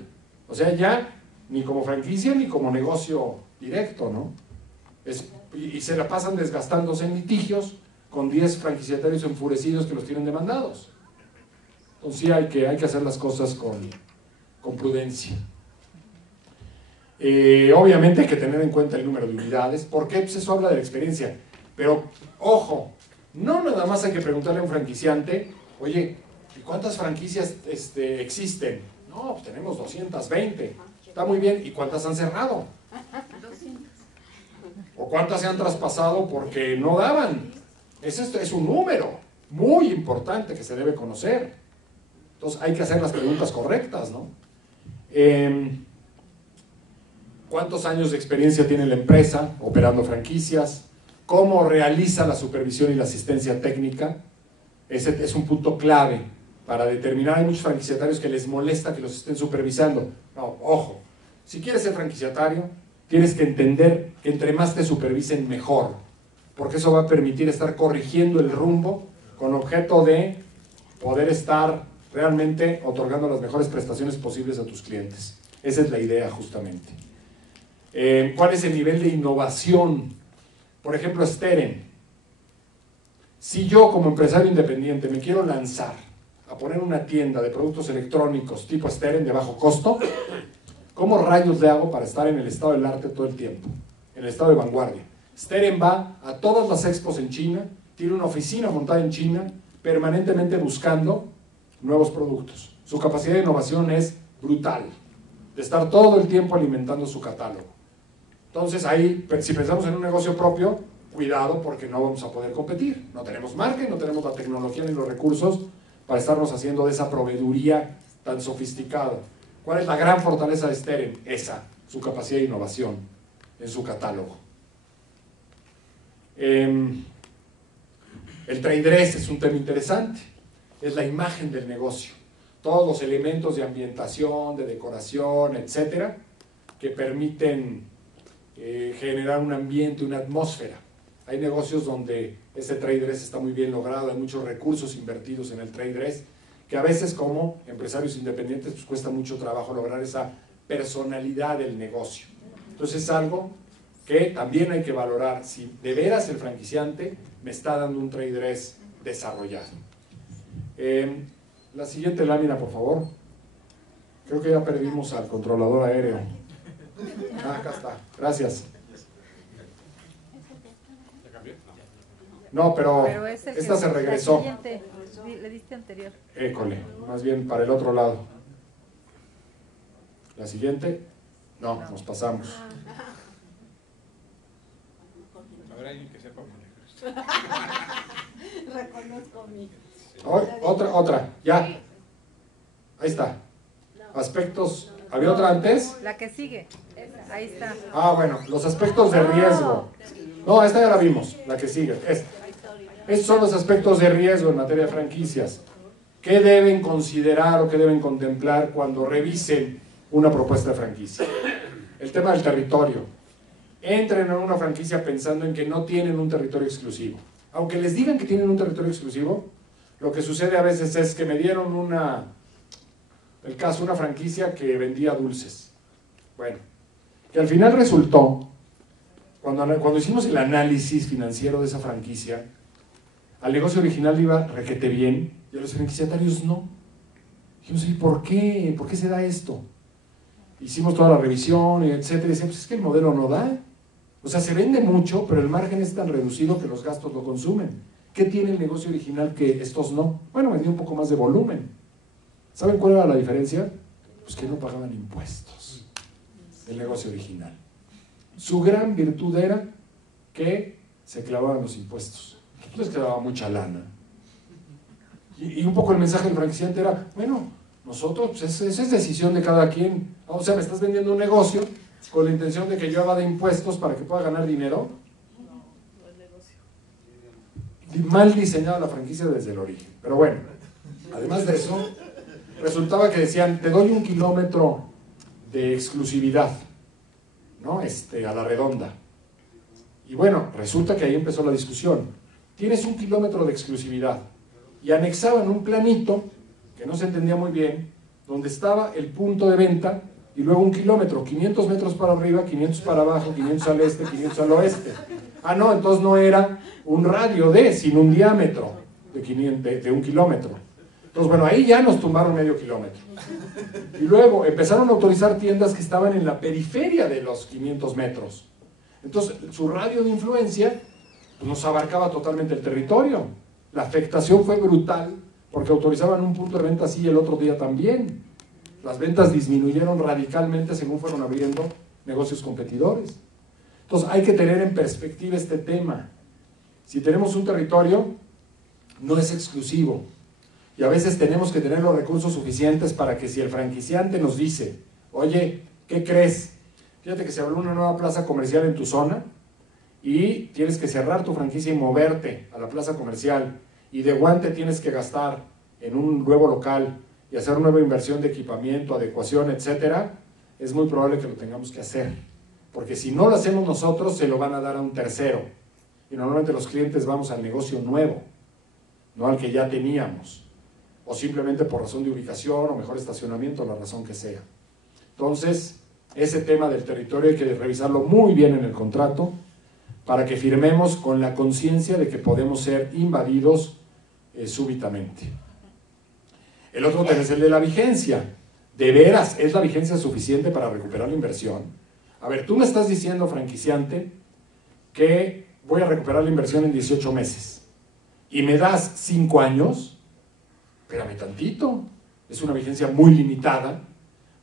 O sea, ya ni como franquicia ni como negocio directo, ¿no? Y se la pasan desgastándose en litigios con 10 franquiciatarios enfurecidos que los tienen demandados. Entonces sí hay que hacer las cosas con prudencia. Obviamente hay que tener en cuenta el número de unidades, porque pues eso habla de la experiencia. Pero, ojo, no nada más hay que preguntarle a un franquiciante, oye, ¿y cuántas franquicias existen? No, pues tenemos 220. Está muy bien, ¿y cuántas han cerrado? ¿O cuántas se han traspasado porque no daban? Ese es un número muy importante que se debe conocer. Entonces hay que hacer las preguntas correctas, ¿no? ¿Cuántos años de experiencia tiene la empresa operando franquicias? ¿Cómo realiza la supervisión y la asistencia técnica? Ese es un punto clave para determinar. Hay muchos franquiciatarios que les molesta que los estén supervisando. No, ojo, si quieres ser franquiciatario, tienes que entender que entre más te supervisen, mejor, porque eso va a permitir estar corrigiendo el rumbo con objeto de poder estar realmente otorgando las mejores prestaciones posibles a tus clientes. Esa es la idea justamente. ¿Cuál es el nivel de innovación? Por ejemplo, Steren. Si yo como empresario independiente me quiero lanzar a poner una tienda de productos electrónicos tipo Steren de bajo costo, ¿cómo rayos le hago para estar en el estado del arte todo el tiempo? En el estado de vanguardia. Steren va a todas las expos en China, tiene una oficina montada en China, permanentemente buscando nuevos productos. Su capacidad de innovación es brutal, de estar todo el tiempo alimentando su catálogo. Entonces ahí, si pensamos en un negocio propio, cuidado porque no vamos a poder competir. No tenemos marca, no tenemos la tecnología ni los recursos para estarnos haciendo de esa proveeduría tan sofisticada. ¿Cuál es la gran fortaleza de Steren? Esa, su capacidad de innovación en su catálogo. El trade dress es un tema interesante, es la imagen del negocio, todos los elementos de ambientación, de decoración, etcétera, que permiten generar un ambiente, una atmósfera. Hay negocios donde este trade dress está muy bien logrado, hay muchos recursos invertidos en el trade dress, que a veces como empresarios independientes pues cuesta mucho trabajo lograr esa personalidad del negocio. Entonces es algo que también hay que valorar si de veras el franquiciante me está dando un trade dress desarrollado. La siguiente lámina, por favor. Creo que ya perdimos al controlador aéreo. Acá está, gracias. No, pero esta se regresó. Le diste anterior. École, más bien para el otro lado. La siguiente, no, nos pasamos. A ver, alguien que sepa manejar. Reconozco mi. Otra, ya. Ahí está. Aspectos, ¿había otra antes? La que sigue. Ahí está. Ah, bueno, los aspectos de riesgo. No, esta ya la vimos, la que sigue. Estos son los aspectos de riesgo en materia de franquicias. ¿Qué deben considerar o qué deben contemplar cuando revisen una propuesta de franquicia? El tema del territorio. Entren en una franquicia pensando en que no tienen un territorio exclusivo. Aunque les digan que tienen un territorio exclusivo, lo que sucede a veces es que me dieron una franquicia que vendía dulces. Bueno, que al final resultó, cuando hicimos el análisis financiero de esa franquicia, al negocio original iba requete bien y a los franquiciatarios no. Dijimos, ¿y por qué? ¿Por qué se da esto? Hicimos toda la revisión, y etcétera, y decíamos, pues es que el modelo no da. O sea, se vende mucho, pero el margen es tan reducido que los gastos lo consumen. ¿Qué tiene el negocio original que estos no? Bueno, vendía un poco más de volumen. ¿Saben cuál era la diferencia? Pues que no pagaban impuestos del negocio original. Su gran virtud era que se clavaban los impuestos. Les quedaba mucha lana. Y un poco el mensaje del franquiciante era, bueno, nosotros, pues esa es decisión de cada quien. O sea, me estás vendiendo un negocio con la intención de que yo evada impuestos para que pueda ganar dinero. Mal diseñada la franquicia desde el origen. Pero bueno, además de eso, resultaba que decían, te doy 1 kilómetro de exclusividad, ¿no? A la redonda. Y bueno, resulta que ahí empezó la discusión. Tienes 1 kilómetro de exclusividad. Y anexaban un planito, que no se entendía muy bien, donde estaba el punto de venta, y luego 1 kilómetro, 500 metros para arriba, 500 para abajo, 500 al este, 500 al oeste. Ah, no, entonces no era un radio sino un diámetro de 1 kilómetro. Entonces, bueno, ahí ya nos tumbaron medio kilómetro. Y luego empezaron a autorizar tiendas que estaban en la periferia de los 500 metros. Entonces, su radio de influencia pues, nos abarcaba totalmente el territorio. La afectación fue brutal porque autorizaban un punto de venta así y el otro día también. Las ventas disminuyeron radicalmente según fueron abriendo negocios competidores. Entonces hay que tener en perspectiva este tema. Si tenemos un territorio, no es exclusivo. Y a veces tenemos que tener los recursos suficientes para que si el franquiciante nos dice, oye, ¿qué crees? Fíjate que se abrió una nueva plaza comercial en tu zona y tienes que cerrar tu franquicia y moverte a la plaza comercial y de guante tienes que gastar en un nuevo local y hacer una nueva inversión de equipamiento, adecuación, etcétera, es muy probable que lo tengamos que hacer. Porque si no lo hacemos nosotros, se lo van a dar a un tercero. Y normalmente los clientes vamos al negocio nuevo, no al que ya teníamos. O simplemente por razón de ubicación o mejor estacionamiento, la razón que sea. Entonces, ese tema del territorio hay que revisarlo muy bien en el contrato para que firmemos con la conciencia de que podemos ser invadidos súbitamente. El otro tema es el de la vigencia. ¿De veras es la vigencia suficiente para recuperar la inversión? A ver, tú me estás diciendo, franquiciante, que voy a recuperar la inversión en 18 meses y me das 5 años. Espérame tantito, es una vigencia muy limitada.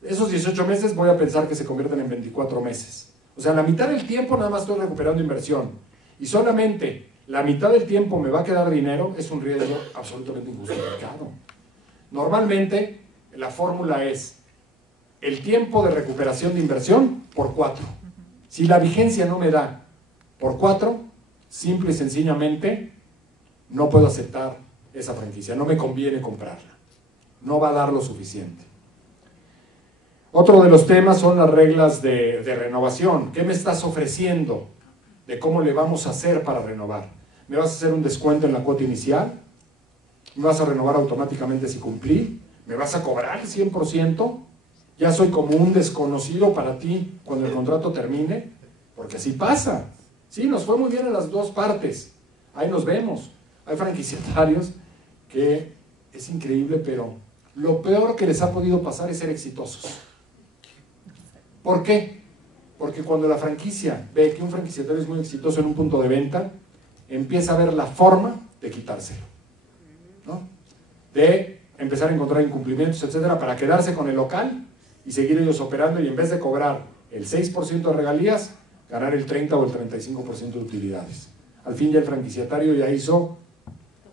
Esos 18 meses voy a pensar que se convierten en 24 meses. O sea, la mitad del tiempo nada más estoy recuperando inversión y solamente la mitad del tiempo me va a quedar dinero. Es un riesgo absolutamente injustificado. Normalmente la fórmula es el tiempo de recuperación de inversión por 4. Si la vigencia no me da por 4, simple y sencillamente no puedo aceptar esa franquicia, no me conviene comprarla, no va a dar lo suficiente. Otro de los temas son las reglas de renovación. ¿Qué me estás ofreciendo de cómo le vamos a hacer para renovar? ¿Me vas a hacer un descuento en la cuota inicial? ¿Me vas a renovar automáticamente si cumplí? ¿Me vas a cobrar el 100%? ¿Ya soy como un desconocido para ti cuando el contrato termine? Porque así pasa. Sí, nos fue muy bien en las dos partes. Ahí nos vemos. Hay franquiciatarios que es increíble, pero lo peor que les ha podido pasar es ser exitosos. ¿Por qué? Porque cuando la franquicia ve que un franquiciatario es muy exitoso en un punto de venta, empieza a ver la forma de quitárselo, ¿no? De empezar a encontrar incumplimientos, etcétera, para quedarse con el local y seguir ellos operando, y en vez de cobrar el 6% de regalías, ganar el 30 o el 35% de utilidades. Al fin ya el franquiciatario ya hizo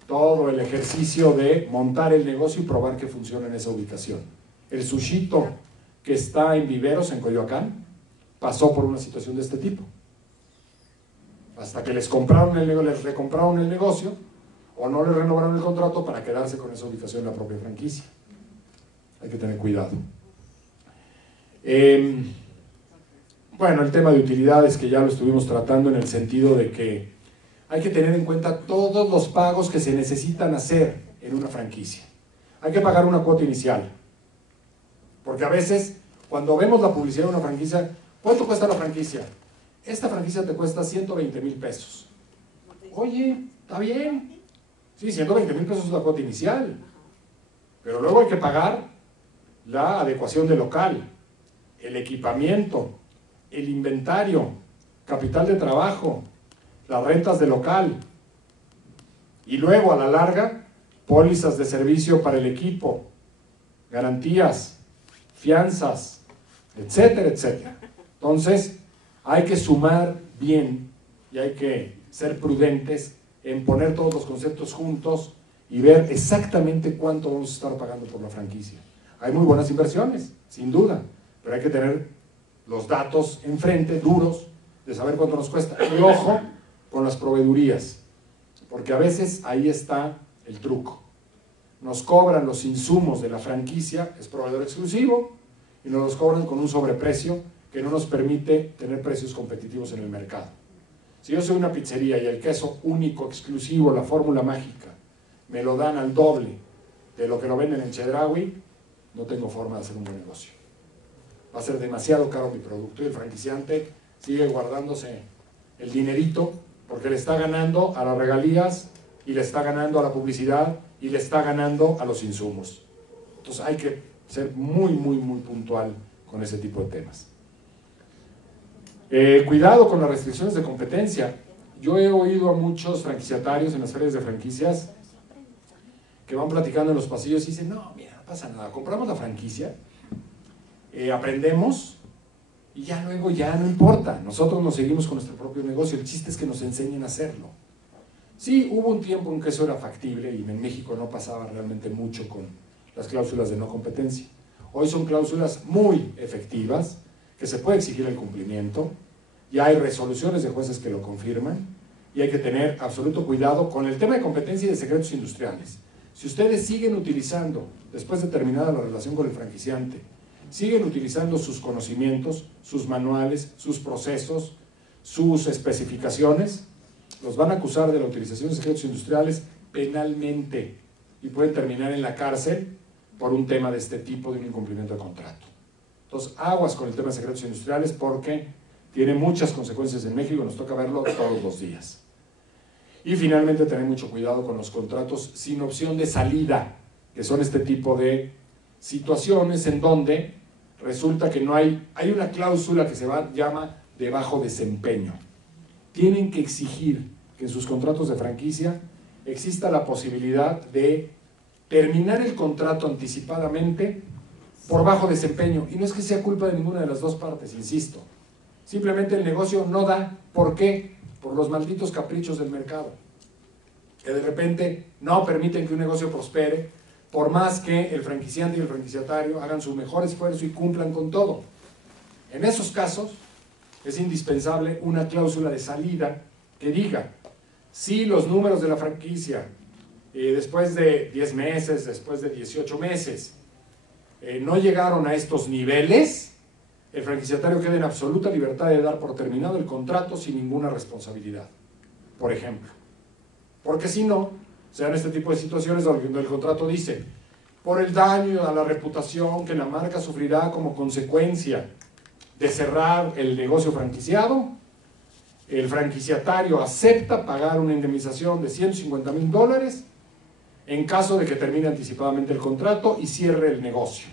todo el ejercicio de montar el negocio y probar que funciona en esa ubicación. El Sushito que está en Viveros, en Coyoacán, pasó por una situación de este tipo. Hasta que les recompraron el negocio o no les renovaron el contrato para quedarse con esa ubicación en la propia franquicia. Hay que tener cuidado. Bueno, el tema de utilidades que ya lo estuvimos tratando, en el sentido de que hay que tener en cuenta todos los pagos que se necesitan hacer en una franquicia. Hay que pagar una cuota inicial, porque a veces cuando vemos la publicidad de una franquicia, ¿cuánto cuesta la franquicia? Esta franquicia te cuesta 120,000 pesos. Oye, está bien. Sí, 120,000 pesos es la cuota inicial, pero luego hay que pagar la adecuación del local, el equipamiento, el inventario, capital de trabajo, las rentas de local, y luego a la larga pólizas de servicio para el equipo, garantías, fianzas, etcétera, etcétera. Entonces hay que sumar bien y hay que ser prudentes en poner todos los conceptos juntos y ver exactamente cuánto vamos a estar pagando por la franquicia. Hay muy buenas inversiones, sin duda, pero hay que tener los datos enfrente, duros, de saber cuánto nos cuesta. Y ojo con las proveedurías, porque a veces ahí está el truco. Nos cobran los insumos de la franquicia, es proveedor exclusivo, y nos los cobran con un sobreprecio que no nos permite tener precios competitivos en el mercado. Si yo soy una pizzería y el queso único, exclusivo, la fórmula mágica, me lo dan al doble de lo que lo venden en Chedraui, no tengo forma de hacer un buen negocio. Va a ser demasiado caro mi producto y el franquiciante sigue guardándose el dinerito porque le está ganando a las regalías y le está ganando a la publicidad y le está ganando a los insumos. Entonces hay que ser muy, muy, muy puntual con ese tipo de temas. Cuidado con las restricciones de competencia. Yo he oído a muchos franquiciatarios en las ferias de franquicias que van platicando en los pasillos y dicen, no, mira, no pasa nada, compramos la franquicia, aprendemos y ya luego ya no importa, nosotros nos seguimos con nuestro propio negocio, el chiste es que nos enseñen a hacerlo. Sí, hubo un tiempo en que eso era factible y en México no pasaba realmente mucho con las cláusulas de no competencia. Hoy son cláusulas muy efectivas, que se puede exigir el cumplimiento, ya hay resoluciones de jueces que lo confirman, y hay que tener absoluto cuidado con el tema de competencia y de secretos industriales. Si ustedes siguen utilizando, después de terminada la relación con el franquiciante, siguen utilizando sus conocimientos, sus manuales, sus procesos, sus especificaciones, los van a acusar de la utilización de secretos industriales penalmente y pueden terminar en la cárcel por un tema de este tipo, de un incumplimiento de contrato. Entonces, aguas con el tema de secretos industriales porque tiene muchas consecuencias en México y nos toca verlo todos los días. Y finalmente, tener mucho cuidado con los contratos sin opción de salida. que son este tipo de situaciones en donde resulta que no hay una cláusula que llama de bajo desempeño. Tienen que exigir que en sus contratos de franquicia exista la posibilidad de terminar el contrato anticipadamente por bajo desempeño. Y no es que sea culpa de ninguna de las dos partes, insisto. Simplemente el negocio no da. ¿Por qué? Por los malditos caprichos del mercado, que de repente no permiten que un negocio prospere, por más que el franquiciante y el franquiciatario hagan su mejor esfuerzo y cumplan con todo. En esos casos es indispensable una cláusula de salida que diga, si los números de la franquicia después de 10 meses, después de 18 meses, no llegaron a estos niveles, el franquiciatario queda en absoluta libertad de dar por terminado el contrato sin ninguna responsabilidad, por ejemplo. Porque si no, se dan este tipo de situaciones donde el contrato dice, por el daño a la reputación que la marca sufrirá como consecuencia de cerrar el negocio franquiciado, el franquiciatario acepta pagar una indemnización de $150,000 en caso de que termine anticipadamente el contrato y cierre el negocio.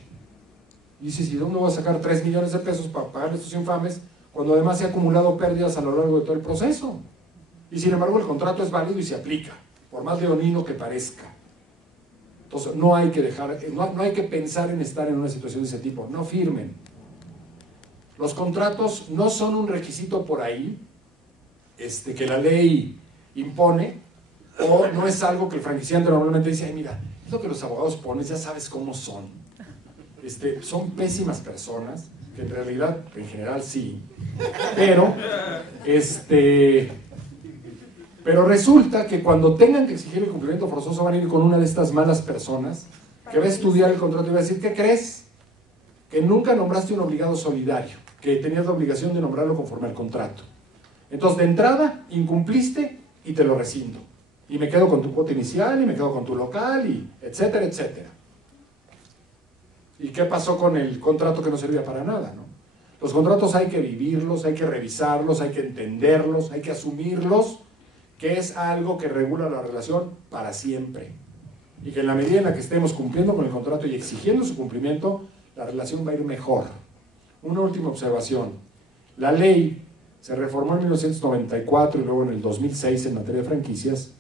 Y dice, ¿y dónde voy a sacar 3 millones de pesos para pagar estos infames cuando además se han acumulado pérdidas a lo largo de todo el proceso? Y sin embargo el contrato es válido y se aplica, por más leonino que parezca. Entonces no hay que pensar en estar en una situación de ese tipo, no firmen. Los contratos no son un requisito por ahí que la ley impone, o no es algo que el franquiciante normalmente dice, ay, mira, es lo que los abogados ponen, ya sabes cómo son. Son pésimas personas, que en realidad, en general sí, pero resulta que cuando tengan que exigir el cumplimiento forzoso van a ir con una de estas malas personas que va a estudiar el contrato y va a decir, ¿qué crees? Que nunca nombraste un obligado solidario, que tenías la obligación de nombrarlo conforme al contrato. Entonces, de entrada, incumpliste y te lo rescindo. Y me quedo con tu cuota inicial, y me quedo con tu local, y etcétera, etcétera. ¿Y qué pasó con el contrato que no servía para nada, no? Los contratos hay que vivirlos, hay que revisarlos, hay que entenderlos, hay que asumirlos, que es algo que regula la relación para siempre. Y que en la medida en la que estemos cumpliendo con el contrato y exigiendo su cumplimiento, la relación va a ir mejor. Una última observación. La ley se reformó en 1994 y luego en el 2006 en materia de franquicias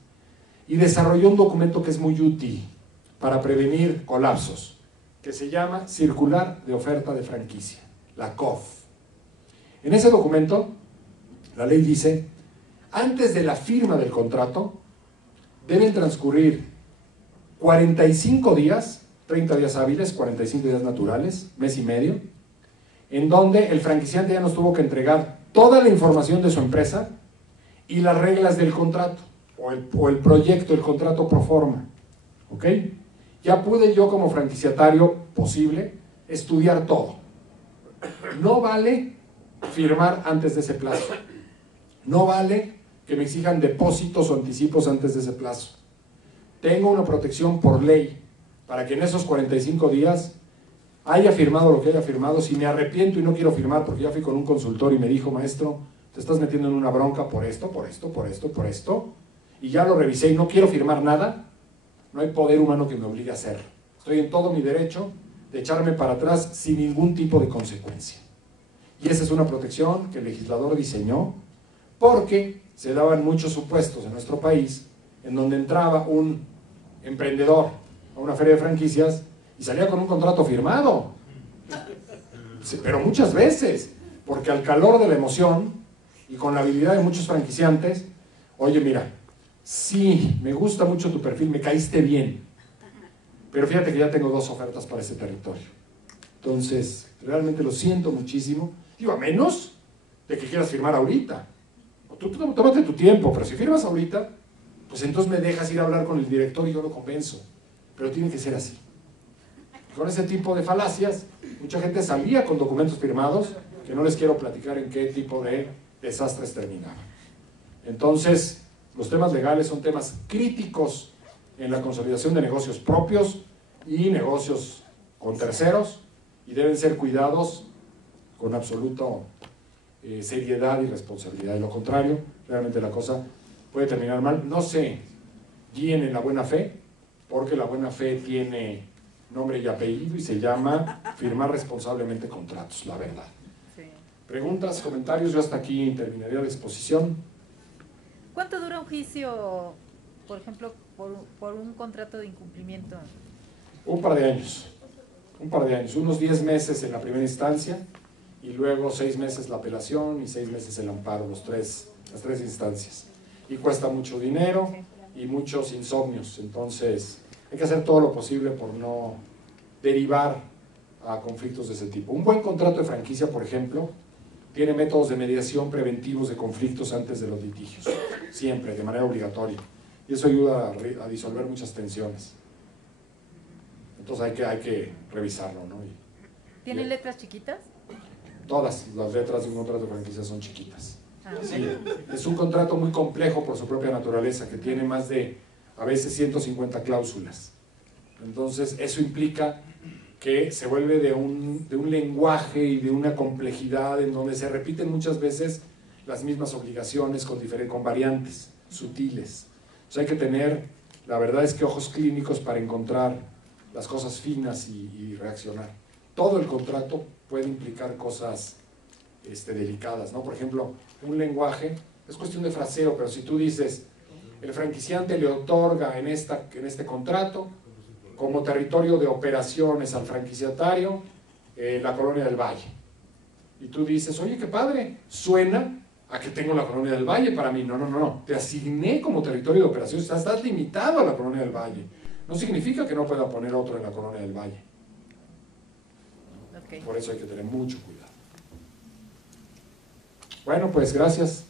y desarrolló un documento que es muy útil para prevenir colapsos, que se llama Circular de Oferta de Franquicia, la COF. En ese documento, la ley dice, antes de la firma del contrato, deben transcurrir 45 días, 30 días hábiles, 45 días naturales, mes y medio, en donde el franquiciante ya nos tuvo que entregar toda la información de su empresa y las reglas del contrato, o el proyecto, el contrato pro forma. ¿Ok? Ya pude yo como franquiciatario posible estudiar todo. No vale firmar antes de ese plazo. No vale que me exijan depósitos o anticipos antes de ese plazo. Tengo una protección por ley para que en esos 45 días haya firmado lo que haya firmado. Si me arrepiento y no quiero firmar porque ya fui con un consultor y me dijo, maestro, te estás metiendo en una bronca por esto, por esto, por esto, por esto, y ya lo revisé y no quiero firmar nada, no hay poder humano que me obligue a hacerlo. Estoy en todo mi derecho de echarme para atrás sin ningún tipo de consecuencia. Y esa es una protección que el legislador diseñó porque se daban muchos supuestos en nuestro país en donde entraba un emprendedor a una feria de franquicias y salía con un contrato firmado. Sí, pero muchas veces, porque al calor de la emoción y con la habilidad de muchos franquiciantes, oye, mira, sí, me gusta mucho tu perfil, me caíste bien, pero fíjate que ya tengo 2 ofertas para ese territorio. Entonces, realmente lo siento muchísimo. Digo, a menos de que quieras firmar ahorita. Tú tómate tu tiempo, pero si firmas ahorita, pues entonces me dejas ir a hablar con el director y yo lo convenzo. Pero tiene que ser así. Con ese tipo de falacias, mucha gente salía con documentos firmados, que no les quiero platicar en qué tipo de desastres terminaban. Entonces, los temas legales son temas críticos en la consolidación de negocios propios y negocios con terceros, y deben ser cuidados con absoluta seriedad y responsabilidad. De lo contrario, realmente la cosa puede terminar mal. No se guíen en la buena fe porque la buena fe tiene nombre y apellido y se llama firmar responsablemente contratos, la verdad. Sí. ¿Preguntas, comentarios? Yo hasta aquí terminaría la exposición. ¿Cuánto dura un juicio, por ejemplo, por un contrato de incumplimiento? Un par de años, unos 10 meses en la primera instancia y luego 6 meses la apelación y 6 meses el amparo, las tres instancias. Y cuesta mucho dinero y muchos insomnios, entonces hay que hacer todo lo posible por no derivar a conflictos de ese tipo. Un buen contrato de franquicia, por ejemplo, tiene métodos de mediación preventivos de conflictos antes de los litigios, siempre, de manera obligatoria, y eso ayuda a disolver muchas tensiones. Entonces hay que revisarlo, ¿no? ¿Tienen letras chiquitas? Todas las letras de un contrato de franquicia son chiquitas. Ah, Sí, es un contrato muy complejo por su propia naturaleza, que tiene más de, a veces, 150 cláusulas. Entonces, eso implica que se vuelve de un lenguaje y de una complejidad en donde se repiten muchas veces las mismas obligaciones con variantes sutiles. Entonces hay que tener, la verdad es que ojos clínicos para encontrar las cosas finas y reaccionar. Todo el contrato puede implicar cosas delicadas, ¿no? Por ejemplo, un lenguaje, es cuestión de fraseo, pero si tú dices, el franquiciante le otorga en este contrato como territorio de operaciones al franquiciatario la Colonia del Valle. Y tú dices, oye, qué padre, suena a que tengo la Colonia del Valle para mí. No, te asigné como territorio de operaciones, estás limitado a la Colonia del Valle. No significa que no pueda poner otro en la Colonia del Valle. ok. Por eso hay que tener mucho cuidado. Bueno, pues gracias.